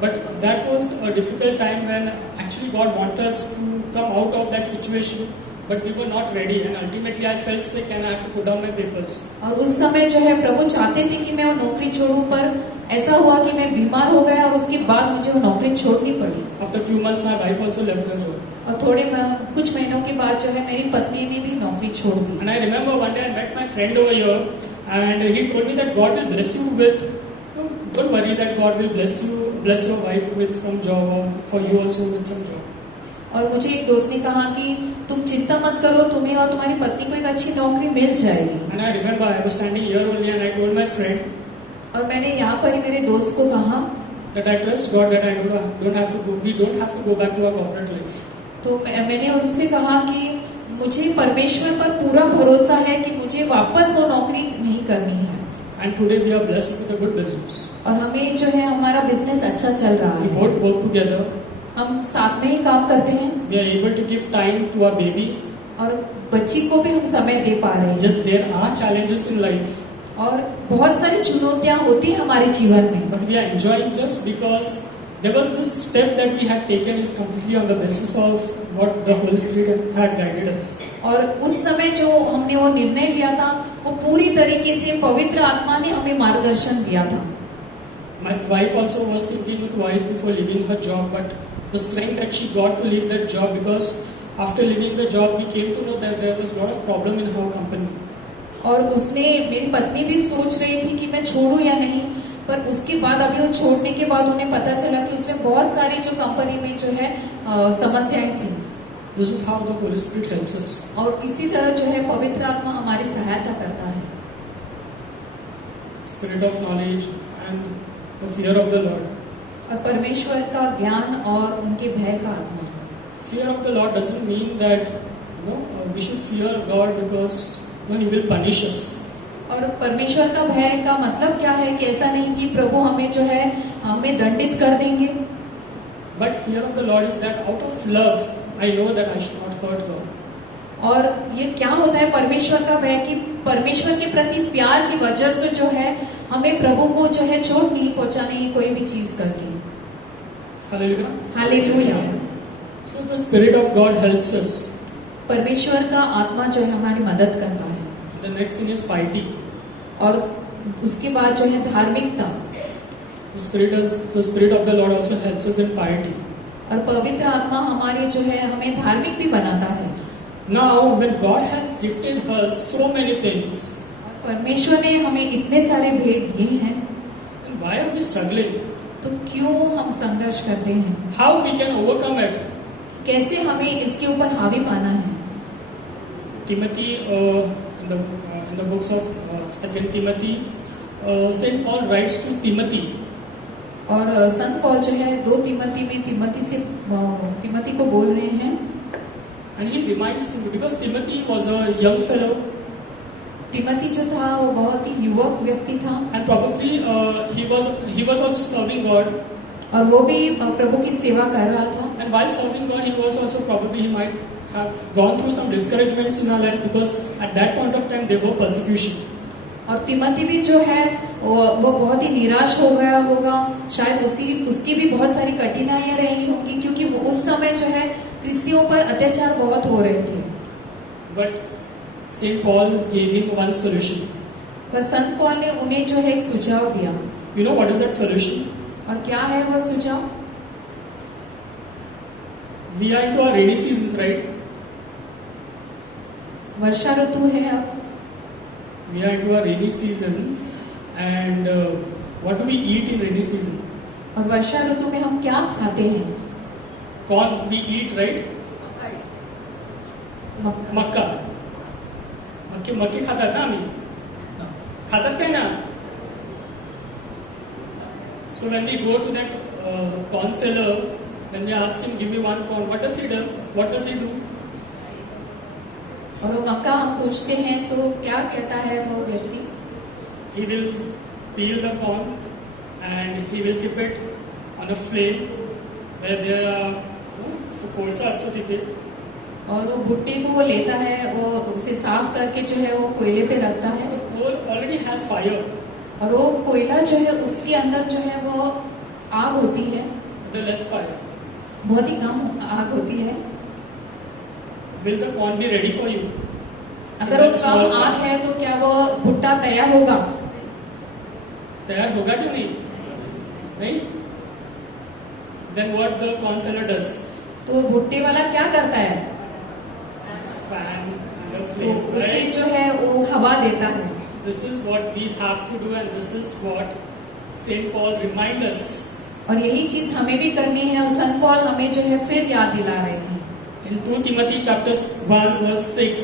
But that was a difficult time when actually God wanted us to come out of that situation. But we were not ready, and ultimately I felt sick and I had to put down my papers. और उस समय जो है प्रभु चाहते थे कि मैं वो नौकरी छोड़ूं, पर ऐसा हुआ कि मैं बीमार हो गया और उसके बाद मुझे वो नौकरी छोड़नी पड़ी। After few months, my wife also left her job. और कुछ महीनों के बाद जो है मेरी पत्नी ने भी नौकरी छोड़ दी। And I remember one day I met my friend over here, and he told me that God will bless you with. Don't worry that God will bless your wife with some job, or for you also with some job. और मुझे एक दोस्त ने कहा कि तुम चिंता मत करो, तुम्हें और तुम्हारी पत्नी को एक अच्छी नौकरी मिल जाएगी। And I remember I was standing here only and I told my friend, और मैंने यहाँ पर ही मेरे दोस्त को कहा that I trust God that we don't have to go back to our corporate life. तो मैंने उनसे कहा कि मुझे परमेश्वर पर पूरा भरोसा है कि मुझे वापस वो नौकरी नहीं करनी है। And today we are blessed with a good business. और हमें जो है हमारा बिजनेस अच्छा चल रहा We है। both work together. हम साथ में ही काम करते हैं। We are able to give time to our baby. और बच्ची को भी हम समय दे पा रहे हैं। Yes, there are challenges in life. और बहुत सारी चुनौतियां होती हैं हमारे जीवन में। But we are enjoying just because there was this step that we had taken is completely on the basis of what the Holy Spirit had guided us. और उस समय जो हमने वो निर्णय लिया था, वो पूरी तरीके से पवित्र आत्मा ने हमें मार्गदर्शन दिया था। My wife also was thinking twice before leaving her job, but the strength that she got to leave that job, because after leaving the job we came to know that there was a lot of problem in her company. और उसने मेरी पत्नी भी सोच रही थी कि मैं छोड़ूं या नहीं, पर उसके बाद अभी वो छोड़ने के बाद उन्हें पता चला कि उसमें बहुत सारी जो कंपनी में जो है समस्याएं थी। This is how the Holy Spirit helps us. और इसी तरह जो है पवित्र आत्मा हमारी सहायता करता है। Spirit of knowledge and the fear of the Lord. और परमेश्वर का ज्ञान और उनके भय का आत्मा। Fear of the Lord doesn't mean that we should fear God because He will punish us. और परमेश्वर का भय का मतलब क्या है कि ऐसा नहीं कि प्रभु हमें जो है हमें दंडित कर देंगे. But fear of the Lord is that out of love, I know that I should not hurt God. और ये क्या होता है परमेश्वर का भय कि परमेश्वर के प्रति प्यार की वजह से जो है हमें प्रभु को जो है चोट नहीं पहुंचाने की कोई भी चीज करके. Hallelujah. Hallelujah. So the Spirit of God helps us. परमेश्वर का आत्मा जो है हमारी मदद करता है. The next thing is piety. और उसके बाद जो है धार्मिकता. The Spirit of the Lord also helps us in piety. और पवित्र आत्मा हमारे जो है हमें धार्मिक भी बनाता है. Now, when God has gifted us so many things, परमेश्वर ने हमें इतने सारे भेंट दिए हैं, then why are we struggling? तो क्यों हम संघर्ष करते हैं? How we can overcome it? कैसे हमें इसके ऊपर हावी पाना है? Timothy, in the books of 2 Timothy, Saint Paul writes to Timothy. और संत पौल जो है 2 तिमोथी में तिमोथी को बोल रहे हैं. And he reminds Timothy, because Timothy was a young fellow. Timothy जो था वो बहुत ही युवक व्यक्ति था. And probably he was also serving God. और वो भी प्रभु की सेवा कर रहा था. And while serving God, he was also probably he might have gone through some discouragements in our life, because at that point of time there were persecution. और तिमोथी भी जो है वो बहुत ही निराश हो गया होगा. शायद उसकी भी बहुत सारी कठिनाइयां रही होंगी, क्योंकि वो उस समय जो है क्रिस्तियों पर अत्याचार बहुत हो रहे थे. But Saint Paul gave him one solution. पर संत पौल ने उन्हें जो है एक सुझाव दिया. You know what is that solution? और क्या है वह सुझाव? We are into our rainy seasons, right? वर्षा ऋतु है अब. We are into our rainy seasons, and what do we eat in rainy season? और वर्षा ऋतु में हम क्या खाते हैं? Corn we eat, right? मक्का. मक्के खातात ना आम्ही? खातात काय ना? So when we go to that corn seller, when we ask him, give me one corn, what does he do? What does he do? और वो मक्का हम पूछते हैं तो क्या कहता है वो व्यक्ति? He will peel the corn and he will keep it on a flame where there are तो कोळसा असतो तिथे. और वो भुट्टे को वो लेता है, वो उसे साफ करके जो है वो कोयले पे रखता है. The coal already has fire. और वो कोयला जो है उसके अंदर जो है वो आग होती है. The less fire. बहुत ही कम आग होती है. Will the corn be ready for you? अगर वो कम आग है तो क्या वो भुट्टा तैयार होगा? तैयार होगा क्यों नहीं? नहीं? Then what the corn seller does? तो भुट्टे वाला क्या करता है? Fan and the तो flame. उसे Right? जो है वो हवा देता है. This is what we have to do, and this is what Saint Paul reminds us. और यही चीज हमें भी करनी है. और संत पौल हमें जो है फिर याद दिला रहे हैं. In 2 Timothy chapter 1 verse 6.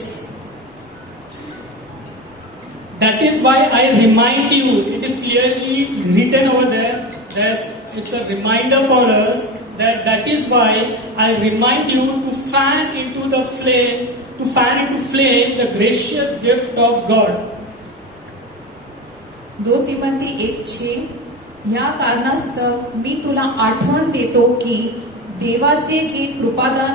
That is why I remind you. It is clearly written over there that it's a reminder for us that is why I remind you to fan into flame the gracious gift of God. 2 Timothy 1:6 या कारणास्तव मी तुला आठवण देतो की देवाचे जे कृपादान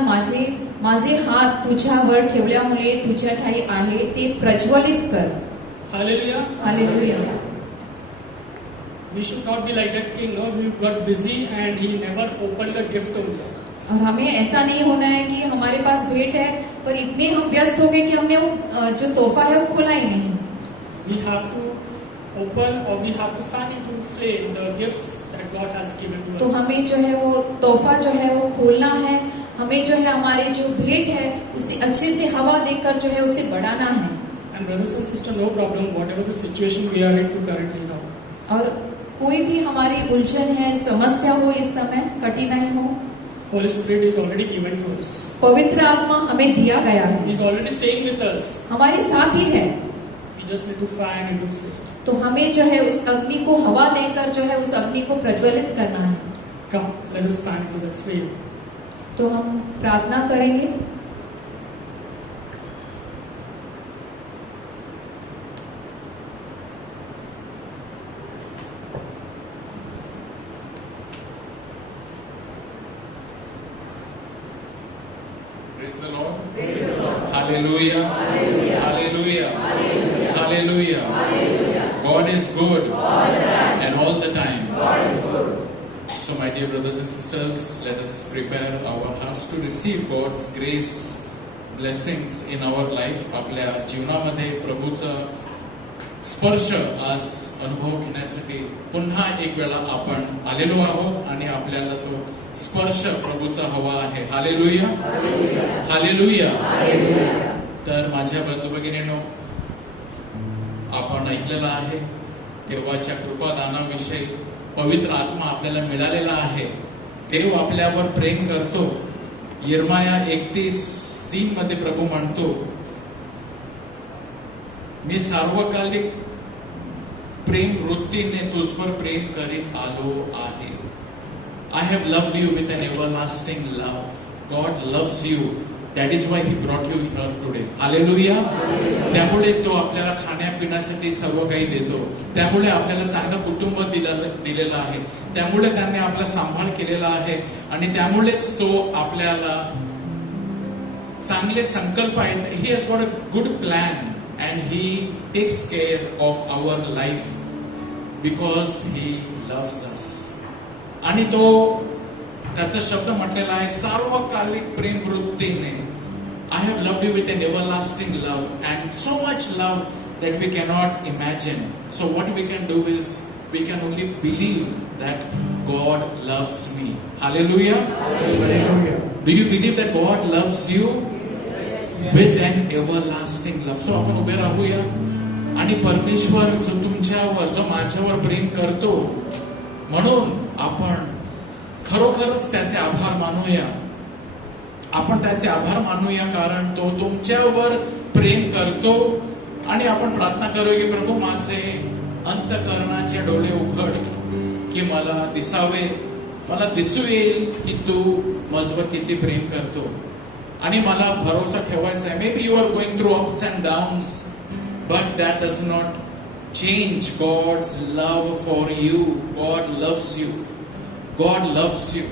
माझे हात तुझ्यावर ठेवल्यामुळे तुझ्या ठाई आहे ते प्रज्वलित कर. Hallelujah. Hallelujah. We should not be like that king. No, we got busy and he never opened the gift only. और हमें ऐसा नहीं होना है कि हमारे पास भेंट है पर इतने हम व्यस्त हो गए कि हमने वो जो तोहफा है वो खोला ही नहीं. We have to open, or we have to fan into flame the gifts that God has given to तो us. हमें जो है वो तोहफा जो है वो खोलना है. हमें जो है हमारे जो भेंट है उसे अच्छे से हवा देकर जो है उसे बढ़ाना है. And brothers and sisters, no problem, whatever the situation we are into currently now. और कोई भी हमारी उलझन है, समस्या हो, इस समय कठिनाई हो, Holy Spirit is already given to us. पवित्र आत्मा हमें दिया गया है. He is already staying with us. हमारे साथ ही है. We just need to fan into flame. तो हमें जो है उस अग्नि को हवा देकर जो है उस अग्नि को प्रज्वलित करना है. Come, let us fan into that flame. तो हम प्रार्थना करेंगे. Praise the Lord. Hallelujah. Hallelujah. Hallelujah. God is good and all the time. So my dear brothers and sisters, let us prepare our hearts to receive God's grace, blessings in our life. आपल्या जीवनामध्ये प्रभूचा स्पर्श आज अनुभव घेण्यासाठी पुन्हा एक वेळा आपण आलेलो आहोत आणि आपल्याला तो स्पर्श प्रभूचा हवा आहे. हालेलुया. हालेलुया. तर माझ्या बंधू भगिनींनो, आपण ऐकलेलं आहे देवाच्या कृपादानाविषयी. पवित्र आत्मा आपल्याला मिळालेला आहे. देव आपल्यावर प्रेम करतो. यिर्मया 31:3 मध्ये प्रभू म्हणतो, मी सार्वकालिक प्रेम वृत्तीने तुझवर प्रेम करीत आलो आहे. I have loved you with an everlasting love. God loves you. That is why He brought you here today. Hallelujah. त्यामुळे तो आपल्याला खाण्यापिण्यासाठी सर्व काही देतो. त्यामुळे आपल्याला चांगलं कुटुंब दिलेलं आहे. त्यामुळे त्याने आपला सांभाळ केलेला आहे आणि त्यामुळेच तो आपल्याला चांगले संकल्प आहेत. He has got a good plan and He takes care of our life because He loves us. आणि तो त्याचा शब्द म्हटलेला आहे सार्वकालिक प्रेम वृत्तीने. I have loved you with an everlasting love and so much love that we cannot imagine. So what we can do is we can only believe that God loves me. Hallelujah. Hallelujah. Do you believe that God loves you with an everlasting love? So आपण उभे राहूया आणि परमेश्वर जो तुमच्यावर जो माझ्यावर प्रेम करतो म्हणून आपण खरोखरच त्याचे आभार मानूया. आपण त्याचे आभार मानूया कारण तो तुमच्यावर प्रेम करतो. आणि आपण प्रार्थना करूया की प्रभू माझे अंतःकरणाचे डोळे उघड की मला दिसावे, मला दिसू येईल की तू माझ्यावर किती प्रेम करतो. आणि मला भरोसा ठेवायचा आहे. Maybe you are going through ups and downs but that does not change God's love for you. God loves you. God loves you.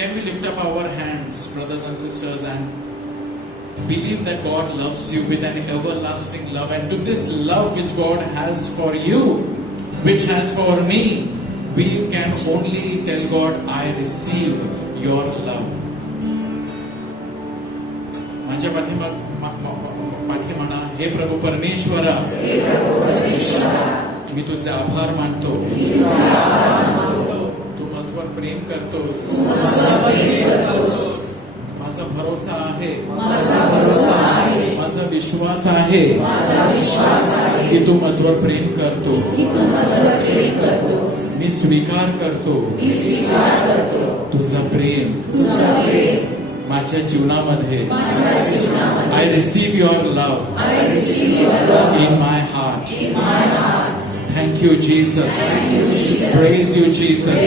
Can we lift up our hands, brothers and sisters, and believe that God loves you with an everlasting love? And to this love which God has for you, which has for me, we can only tell God, I receive your love. माझ्या पाठी म्हणा, हे प्रभू परमेश्वरा, मी तुझे आभार मानतो. तू माझ्यावर प्रेम करतोस. माझा भरोसा आहे, माझा विश्वास आहे की तू माझ्यावर प्रेम करतो. मी स्वीकार करतो तुझा प्रेम माझ्या जीवनामध्ये. I receive your love in my heart. Thank you, Jesus. Praise you, Jesus.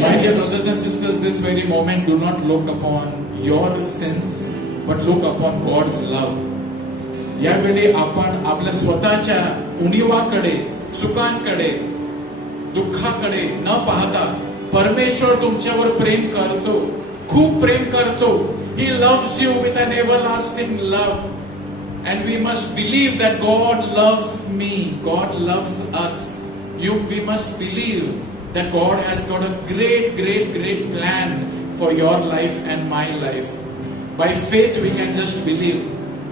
My dear brothers and sisters, this very moment, do not look upon your sins, but look upon God's love. यावेळी आपण आपल्या स्वतःच्या उणिवाकडे, चुकांकडे, दुःखाकडे न पाहता परमेश्वर तुमच्यावर प्रेम करतो, खूप प्रेम करतो. He loves you with an everlasting love. And we must believe that God loves me. God loves us. We must believe that God has got a great plan for your life and my life. By faith we can just believe.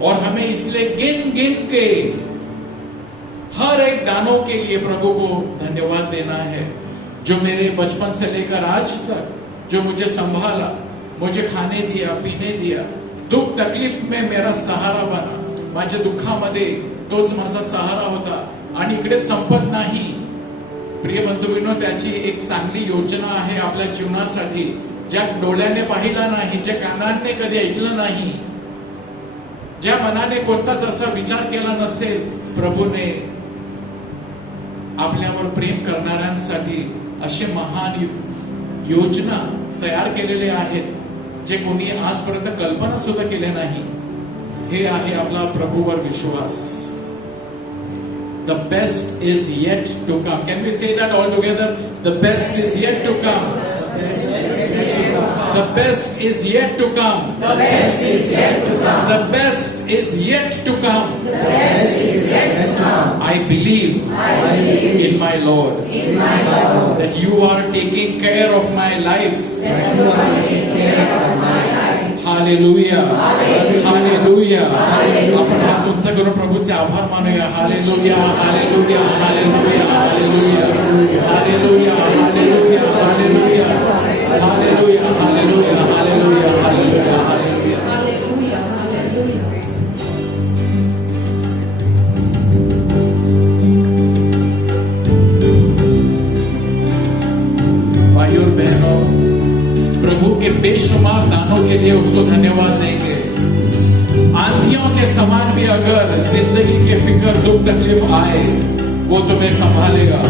और हमें इसलिए गिन के हर एक दानों के लिए प्रभु को धन्यवाद देना है, जो मेरे बचपन से लेकर आज तक जो मुझे संभाला, मुझे खाने दिया, पीने दिया, दुख तकलीफ में मेरा सहारा बना. माझ्या दुःखामध्ये तोच माझा सहारा होता. आणि इकडेच संपत नाही प्रिय बंधूंनो, त्याची एक चांगली योजना आहे आपल्या जीवनासाठी, ज्या डोळ्याने पाहिला नाही, ज्या कानाने कधी ऐकलं नाही, ज्या मनाने कोणताच असा विचार केला नसेल. प्रभूने आपल्यावर प्रेम करणाऱ्यांसाठी असे महान योजना तयार केलेले आहेत जे कोणी आजपर्यंत कल्पना सुद्धा केले नाही. हे आहे आपला प्रभूवर विश्वास. The best is yet to come. Can we say that all together? The best is yet to come. The best is yet to come. The best is yet to come. The best is yet to come. The best is yet to come. The best is yet to come. I believe I believe in my Lord in my Lord that you are taking care of my life. that you are taking care of my life. Hallelujah. Hallelujah. Hallelujah. आपण हात उंच करून प्रभूचे आभार मानूया. Hallelujah. Hallelujah. Hallelujah. Hallelujah. Hallelujah. Hallelujah. Hallelujah. Hallelujah. Hallelujah. Hallelujah. Hallelujah. Hallelujah. Hallelujah hallelujah भाइयों और बहनों, प्रभु के बेशुमार दानों के लिए उसको धन्यवाद देंगे। आंधियों के समान भी अगर जिंदगी के फिक्र दुख तकलीफ आए, वो तुम्हें संभालेगा।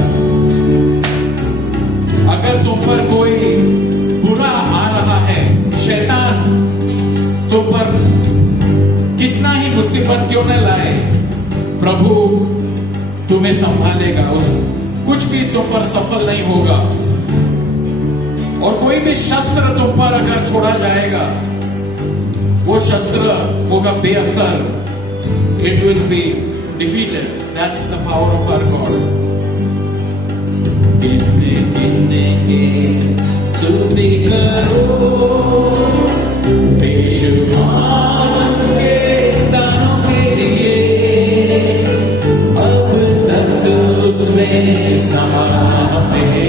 अगर तुम पर कोई बुरा आ रहा है, शैतान तुम पर कितना ही मुसीबत क्यों न लाए, प्रभु तुम्हें संभालेगा। उस कुछ भी तुम पर सफल नहीं होगा, और कोई भी शस्त्र तुम पर अगर छोड़ा जाएगा, वो शस्त्र होगा बेअसर। It will be defeated. That's the power of our God. गिनने के स्तुति करो, बेशुमार उसके दानों के लिए, अब तक उसमें समा हमें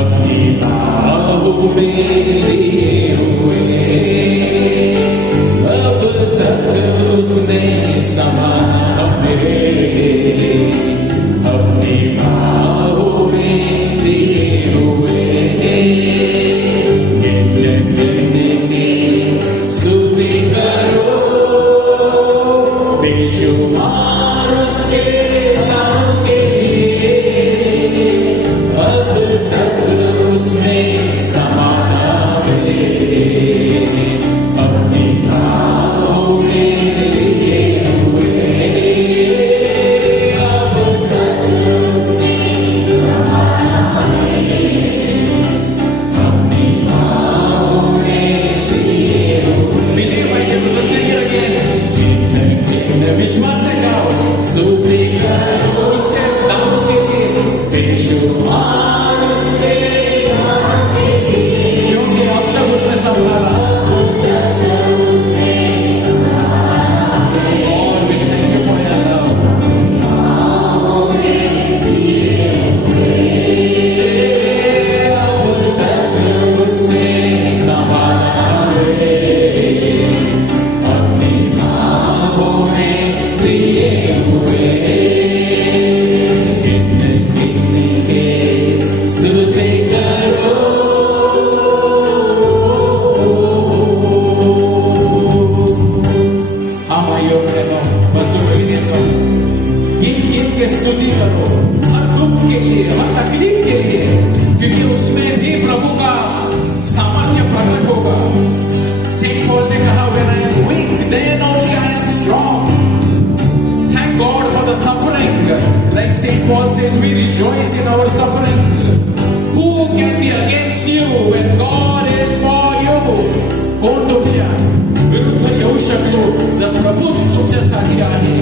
अपनी बाहों में लिए हुए, अब तक उसने समा हमें अपनी बाहों में लिए हुए। गिनने की स्तुति करो, बेशुमार उसके दानों के लिए, अब तक उसने समाना में अपनी बाहों में लिए हुए, अब तक उसने समाना में अपनी बाहों में लिए हुए। Believe I can do the singing again. विश्वास से गाओ, स्तुति करो उसके दानों के लिए, बेशुमार उसके दानों के लिए, क्योंकि अब तक उसने संभाला। और we thank you for your love. अब तक उसने संभाला अपनी बाहों में लिए हुए। गिनने के स्तुति करो। हाँ भाइयों बहनों, बंधु भगिनियों, गिन के स्तुति करो, हर दुख के लिए, हर तकलीफ के लिए, क्योंकि उसमें भी प्रभु का सामर्थ्य प्रकट होगा। सेंट पॉल ने कहा, when I am weak, then only I am strong. Thank God for the suffering. Like Saint Paul says, we rejoice in our suffering. Who can be against you when God is for you? कोण तुमच्या विरुद्ध येऊ शकतो जर प्रभूच तुमच्यासाठी आहे.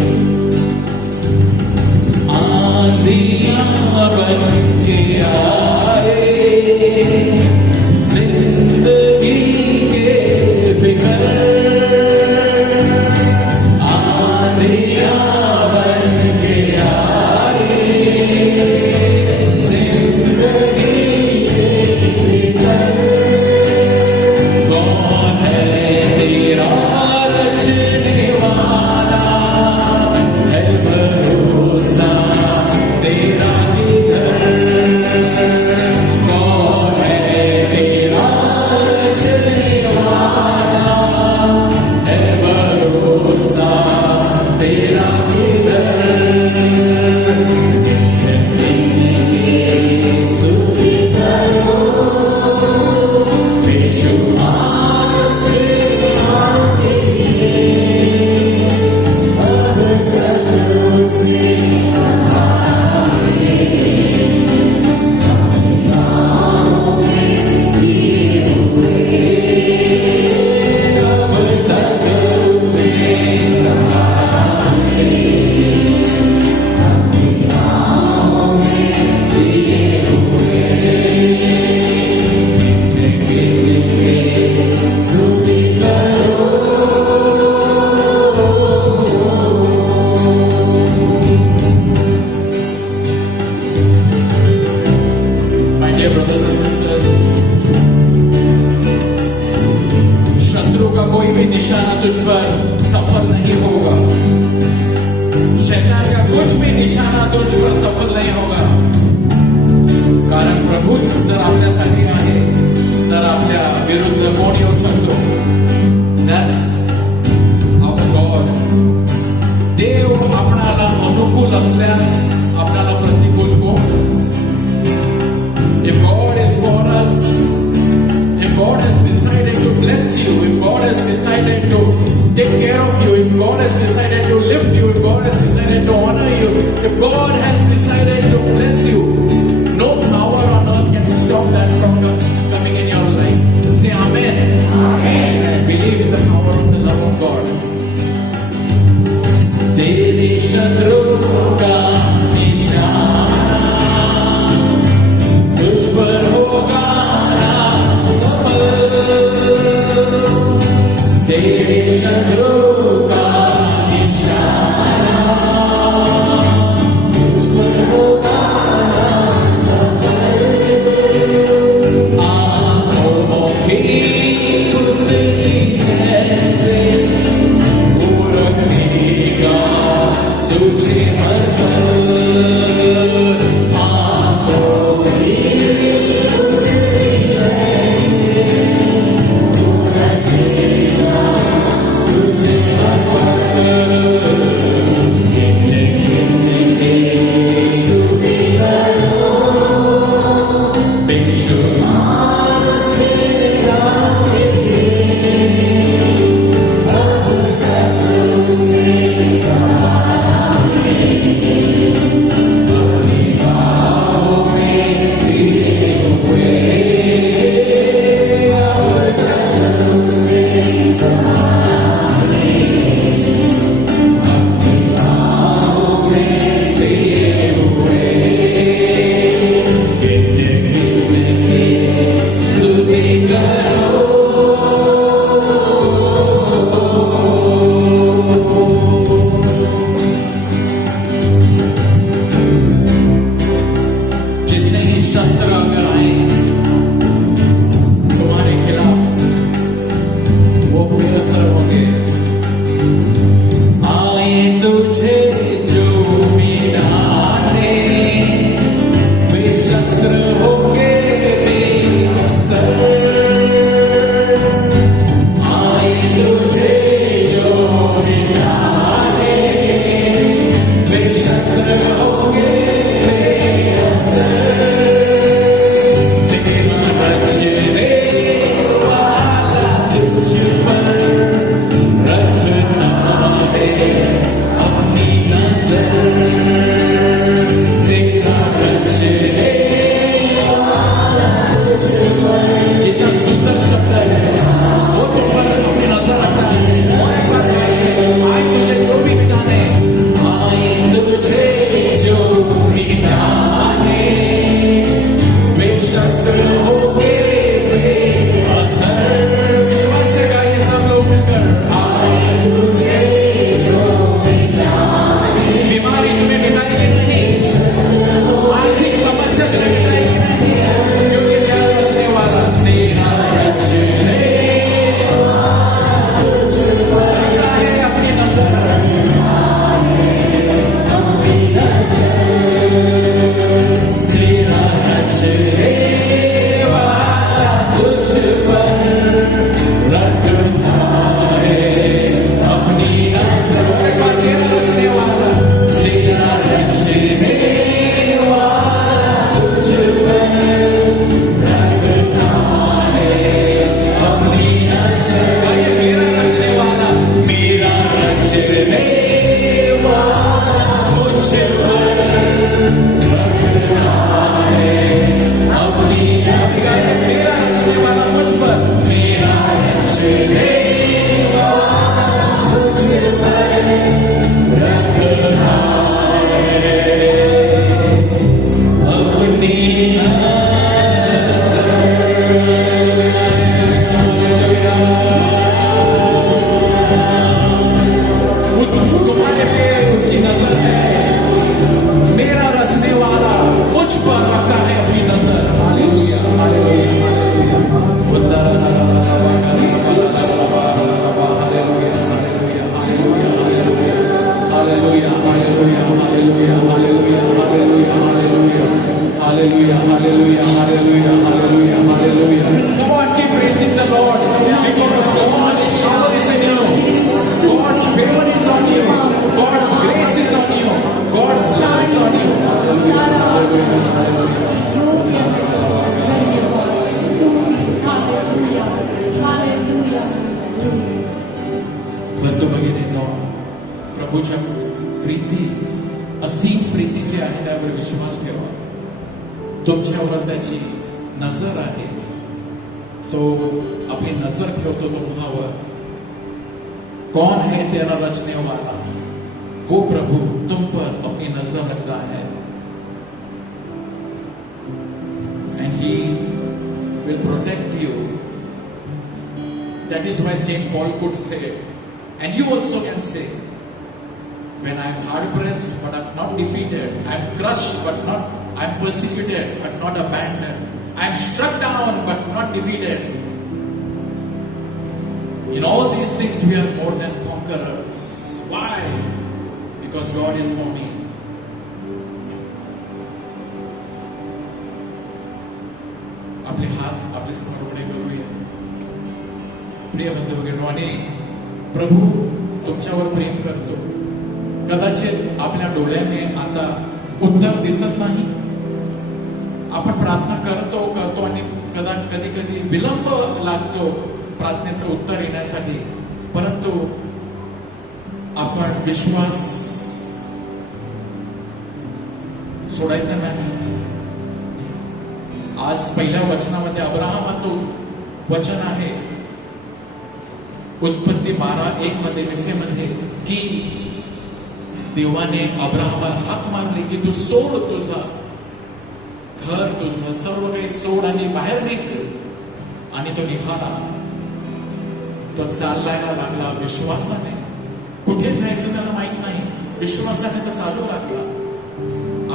आंधियां बनके आए, जिंदगी के फिकर, आंधियां बनके आए, जिंदगी के फिकर, कौन है तेरा रचने वाला, है भरोसा तेरा Dear brothers and sisters, शत्रु का कोई भी निशाना तुझ पर सफल नहीं होगा. शैतान का कुछ भी निशाना तुझ पर सफल नहीं होगा. कारण प्रभूच जर आपल्यासाठी आहे तर आपल्या विरुद्ध कोण येऊ शकतो? That's our God. देव आपणाला अनुकूल असल्यास आपणाला प्रतिकूल कोण? If God is for us, if God has decided to bless you, if God has decided to take care of you, if God has decided to lift you, if God has decided to honor you, if God has decided to bless you, no power on earth can stop that from coming in your life. Say Amen. Amen. Believe in the power of the love of God. तेरे शत्रु का निशाना तुझ पर होगा ना सफल. तेरे शत्रु का निशाना तुझ पर होगा ना सफल. आंखों की कुंडली जैसे वो रखेगा तुझे हर पल. Hallelujah, hallelujah, hallelujah, hallelujah, hallelujah. Come on, keep praising the Lord. Because God's power is in you. God's favor is on you. God's grace is on you. God's love is on you. सारा योग्य है धन्यवाद स्तुति हालेलुया हालेलुया बंधू भगिनींनो, प्रभूच्या प्रीती असीम प्रीतीची आहे त्यावर विश्वास ठेवा. तुमच्यावर त्याची नजर आहे. तो अपनी नजर ठेवतो तुम्हावर. कौन है तेरा रचने वाला? वो प्रभु तुम पर अपनी नजर रखता है. And he will protect you. That is why Saint Paul could say, and you also can say, when I am hard pressed but I am not defeated, I am crushed but not, I am persecuted but not abandoned, I am struck down but not defeated. In all these things we are more than conquerors. Why? Because God is for me. आपले हात आपले समर्पणे करूया. प्रिय बंधू भगिनींनो, आणि प्रभू तुमच्यावर प्रेम करतो. कदाचित आपल्या डोळ्याने आता उत्तर दिसत नाही. आपण प्रार्थना करतो आणि कधी कधी विलंब लागतो प्रार्थनेचं उत्तर येण्यासाठी. परंतु आपण विश्वास सोडायचा नाही. आज पहिल्या वचनामध्ये अब्राहमाचं वचन आहे, उत्पत्ती 12:1 मध्ये विषयमध्ये, की देवाने अब्राहमाला हाक मारली की तू सोड तुझा घर, तुझं सर्व काही सोड आणि बाहेर निघ. आणि तो निघाला. तो चालायला लागला विश्वासाने. कुठे जायचं त्याला माहित नाही. विश्वासाने तो चालू लागला.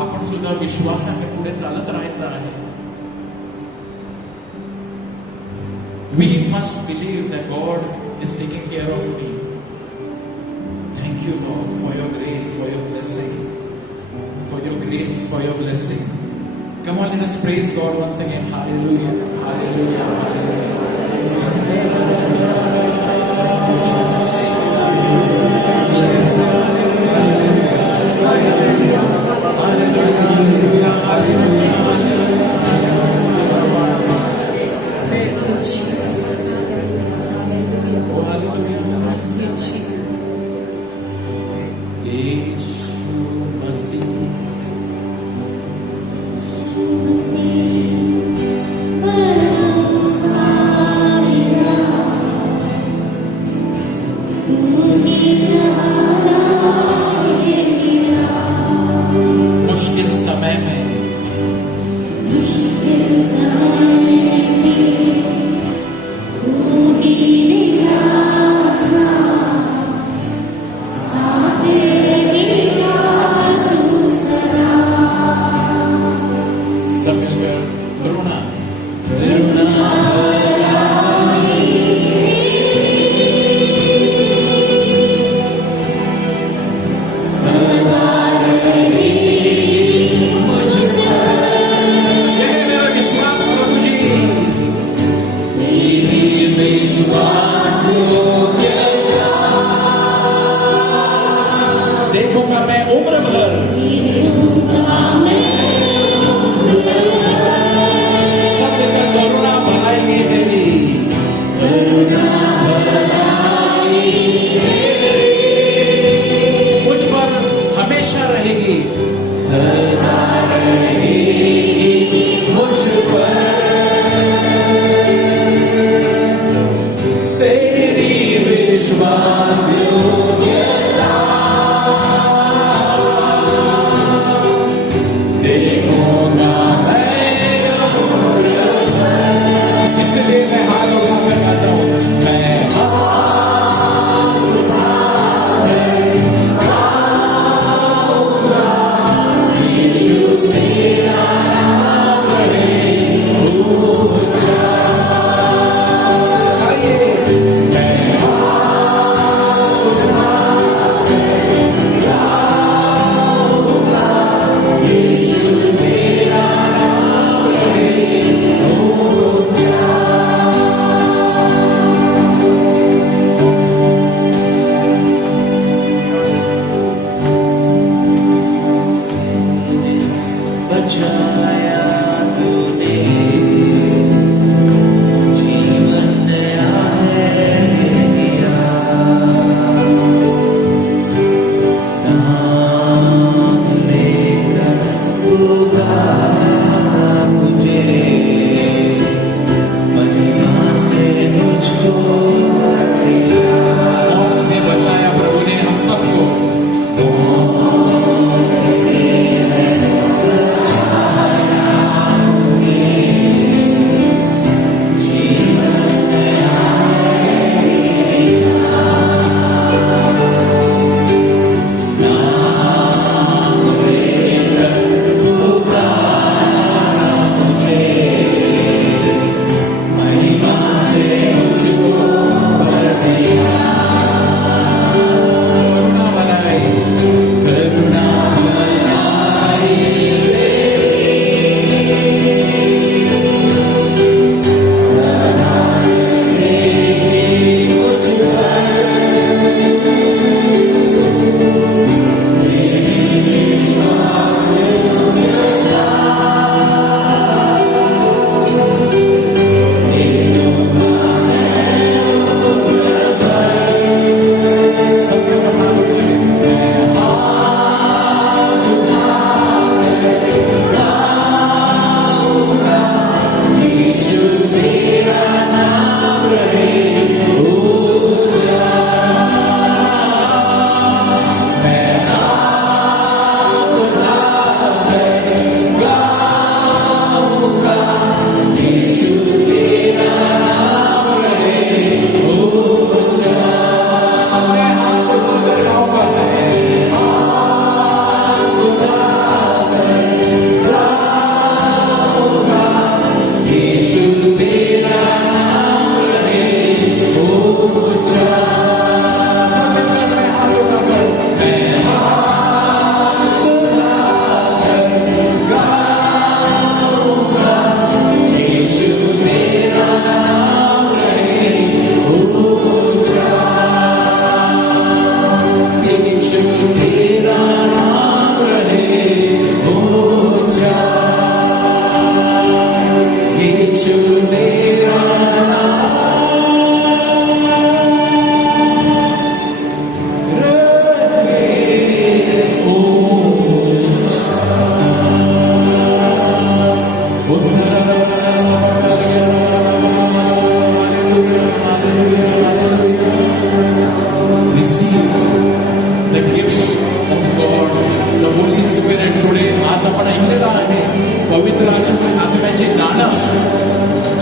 आपण सुद्धा विश्वासाने पुढे चालत राहायचं आहे. We must believe that God is taking care of me. Thank you, Lord, for your grace, for your blessing, for your grace, for your blessing. Come on, let us praise God once again. Hallelujah, hallelujah, hallelujah. मुश्किल समय में सब मिलकर करुणा देखूंगा मैं उम्र भर बचाया तूने, जीवन नया है दे दिया। नाम लेकर पुकारा मुझे, महिमा से मुझको भर दिया। मौत से बचाया प्रभु ने हम सबको।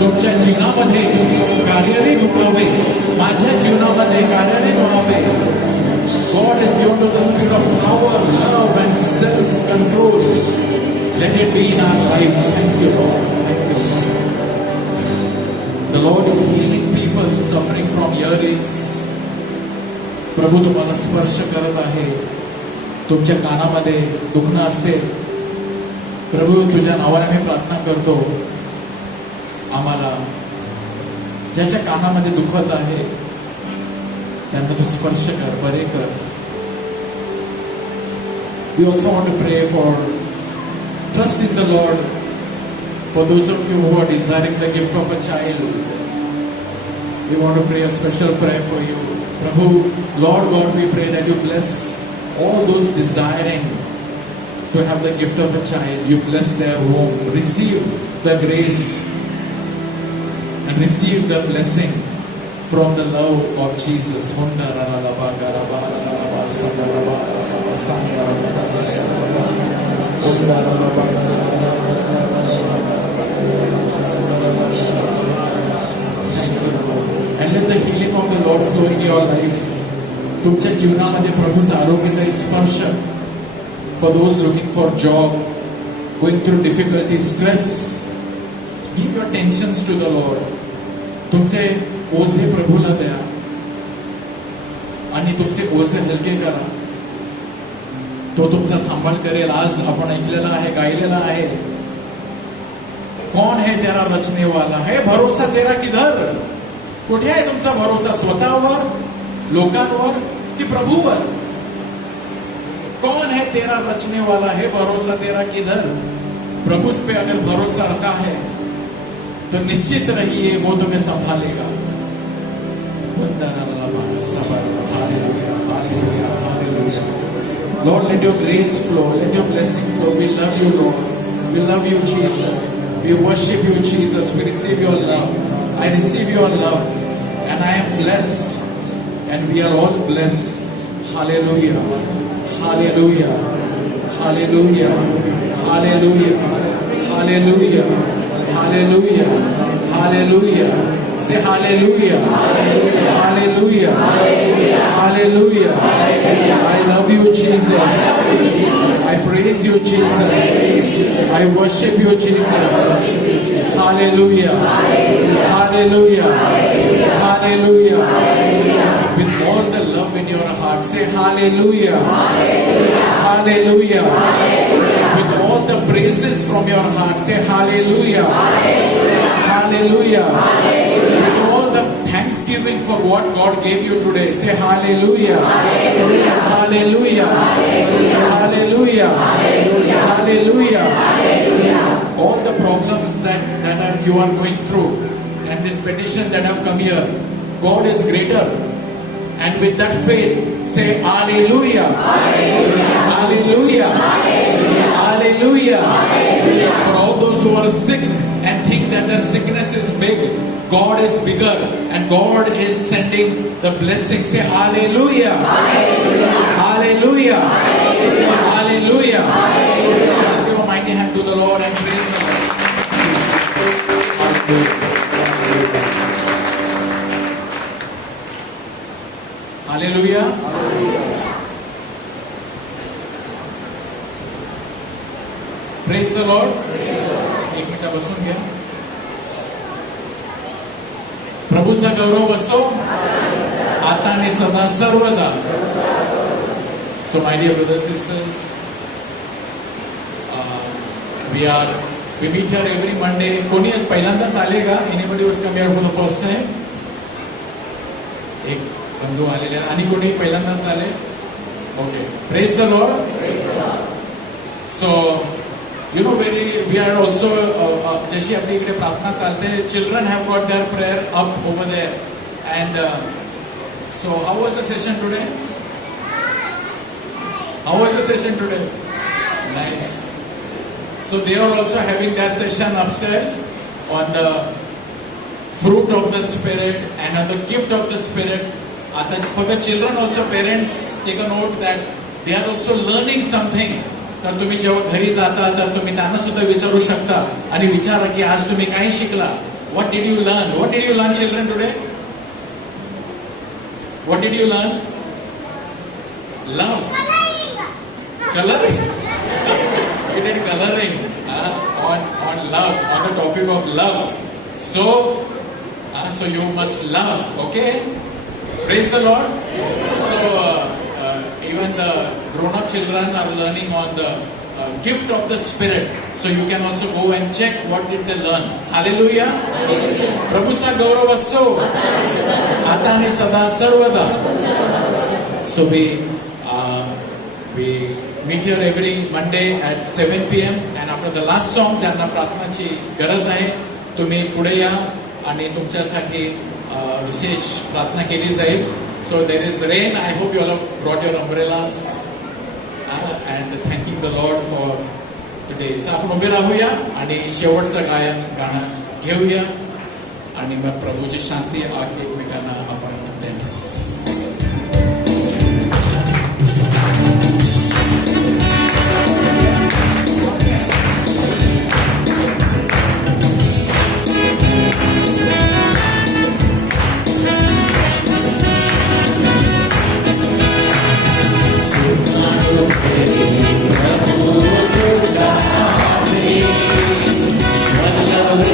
तुमच्या जीवनामध्ये कार्यरत व्हावे, माझ्या जीवनामध्ये कार्यरत व्हावे. God has given us a spirit of power, love and self-control. Let it be in our life. Thank you, Lord. Thank you. The Lord is healing people suffering from earrings. प्रभू तुम्हाला स्पर्श करत आहे. तुमच्या कानामध्ये दुखणं असेल, प्रभू तुझ्या नावाने मी प्रार्थना करतो, आम्हाला ज्याच्या कानामध्ये दुखत आहे त्यांना तू स्पर्श कर, बरे कर. We also want to pray for trust in the Lord for those of you who are desiring the gift of a child. We want to pray a special prayer for you. Prabhu, Lord God, we pray that you bless all those desiring to have the gift of a child. You bless their womb. Receive the grace and receive the blessing from the love of Jesus. And let the healing of the Lord flow in your life. तुमच्या जीवनामध्ये प्रभूचा आरोग्यदायी स्पर्श. For those looking for job, going through difficulty, stress, give your tensions to the Lord. तुमचे ओझे प्रभूला द्या आणि तुमचे ओझे हलके करा. तो तुमचा सांभाळ करेल. आज आपण ऐकलेला आहे, गायलेला आहे, कौन है तेरा रचने वाला है, भरोसा तेरा किधर. कुठे आहे तुमचा भरोसा? स्वतःवर, लोकांवर की प्रभूवर? कौन है तेरा रचने वाला है, भरोसा तेरा किधर. प्रभु पे अगर भरोसा रखा है तो निश्चित रहिए वो तुम्हें संभालेगा. Lord, let your grace flow, let your blessing flow. We love you, Lord. We love you, Jesus. We worship you, Jesus. We receive your love. I receive your love, and I am blessed, and we are all blessed. Hallelujah. Hallelujah. Hallelujah. Hallelujah. Hallelujah. Hallelujah. Hallelujah. Say hallelujah. Hallelujah. Hallelujah. I love you, Jesus. I praise you, Jesus. I worship you, Jesus. Hallelujah. Hallelujah. Hallelujah. With all the love in your heart, say hallelujah. Hallelujah. With all the praises from your heart, say hallelujah. Hallelujah. With all the thanksgiving for what God gave you today, say hallelujah. Hallelujah. Hallelujah. Hallelujah. All the problems that you are going through and this petition that have come here, God is greater. And with that faith, say hallelujah. Hallelujah. Hallelujah. For all those who are sick and think that their sickness is big, God is bigger and God is sending the blessing. Say hallelujah. Hallelujah. Hallelujah. Let's give a mighty hand to the Lord and praise the Lord. Hallelujah. Praise the Lord. एक मिनिट बसून घ्या. प्रभूचा गौरव असो आता आणि सदा सर्वदा. So my dear brothers and sisters, we meet here every Monday. कोणी आज पहिल्यांदाच आले का? Anybody was come here for the first time? एक बंधू आलेले आणि कोणी पहिल्यांदाच आले? Okay. Praise the Lord. So you know, we are also जशी आपली इकडे प्रार्थना चालते, children have got their prayer up over there. And so how was the session today? How was the session today? Nice. So they are also having their session upstairs on the fruit of the Spirit and on the gift of the Spirit. For the children also, parents take a note that they are also learning something. तर तुम्ही जेव्हा घरी जाता तर तुम्ही त्यांना सुद्धा विचारू शकता आणि विचारा की आज तुम्ही काय शिकला. What did you learn? What did you learn, children, today? What did you learn? Love. Coloring. You did coloring on love, on the topic of love. So you must love. Okay? Praise the Lord. So even the grown-up children are learning on the gift of the Spirit. So you can also go and check what did they learn. Hallelujah. प्रभूचा गौरव असतो आता आणि सदा सर्वदा. So we meet here every Monday at 7 p.m. and after the last song, ज्यांना प्रार्थनाची गरज आहे तुम्ही पुढे या आणि तुमच्यासाठी विशेष प्रार्थना केली जाईल. So there is rain. I hope you all have brought your umbrellas and thanking the Lord for today. So आपण उभे राहूया आणि शेवटचं गाणं घेऊया आणि मग प्रभूची शांती एकमेकांना आपण देऊ. Love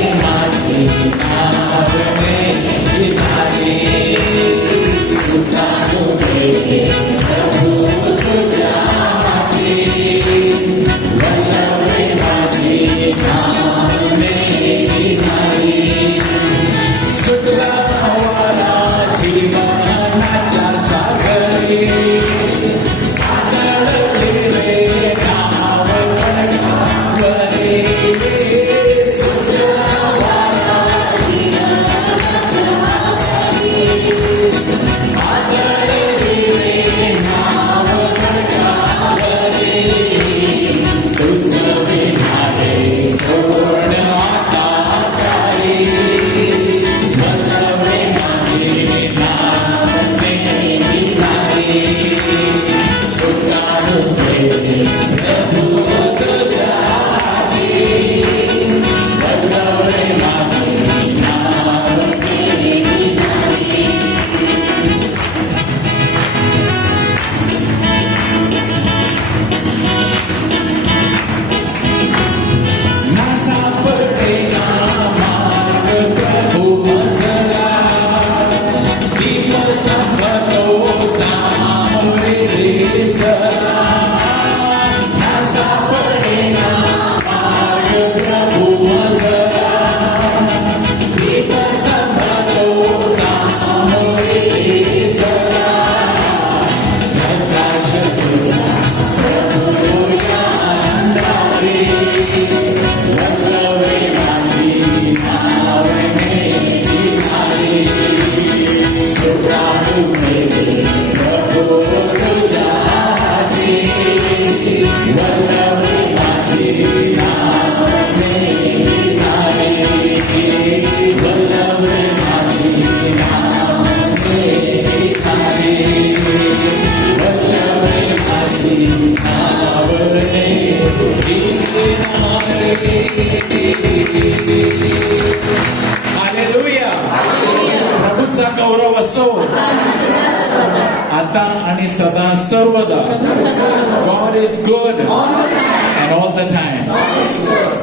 Navale hallelujah. प्रभूचा गौरव असो आता आणि सदा सर्वदा. God is good and all the time.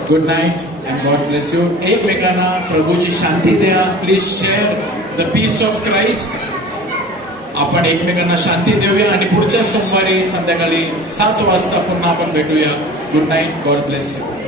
Good night and God bless you. एकमेकांना प्रभूची शांती द्या. Please share the peace of Christ. आपण एकमेकांना शांती देऊया आणि पुढच्या सोमवारी संध्याकाळी 7 वाजता पुन्हा आपण भेटूया. Good night. God bless you.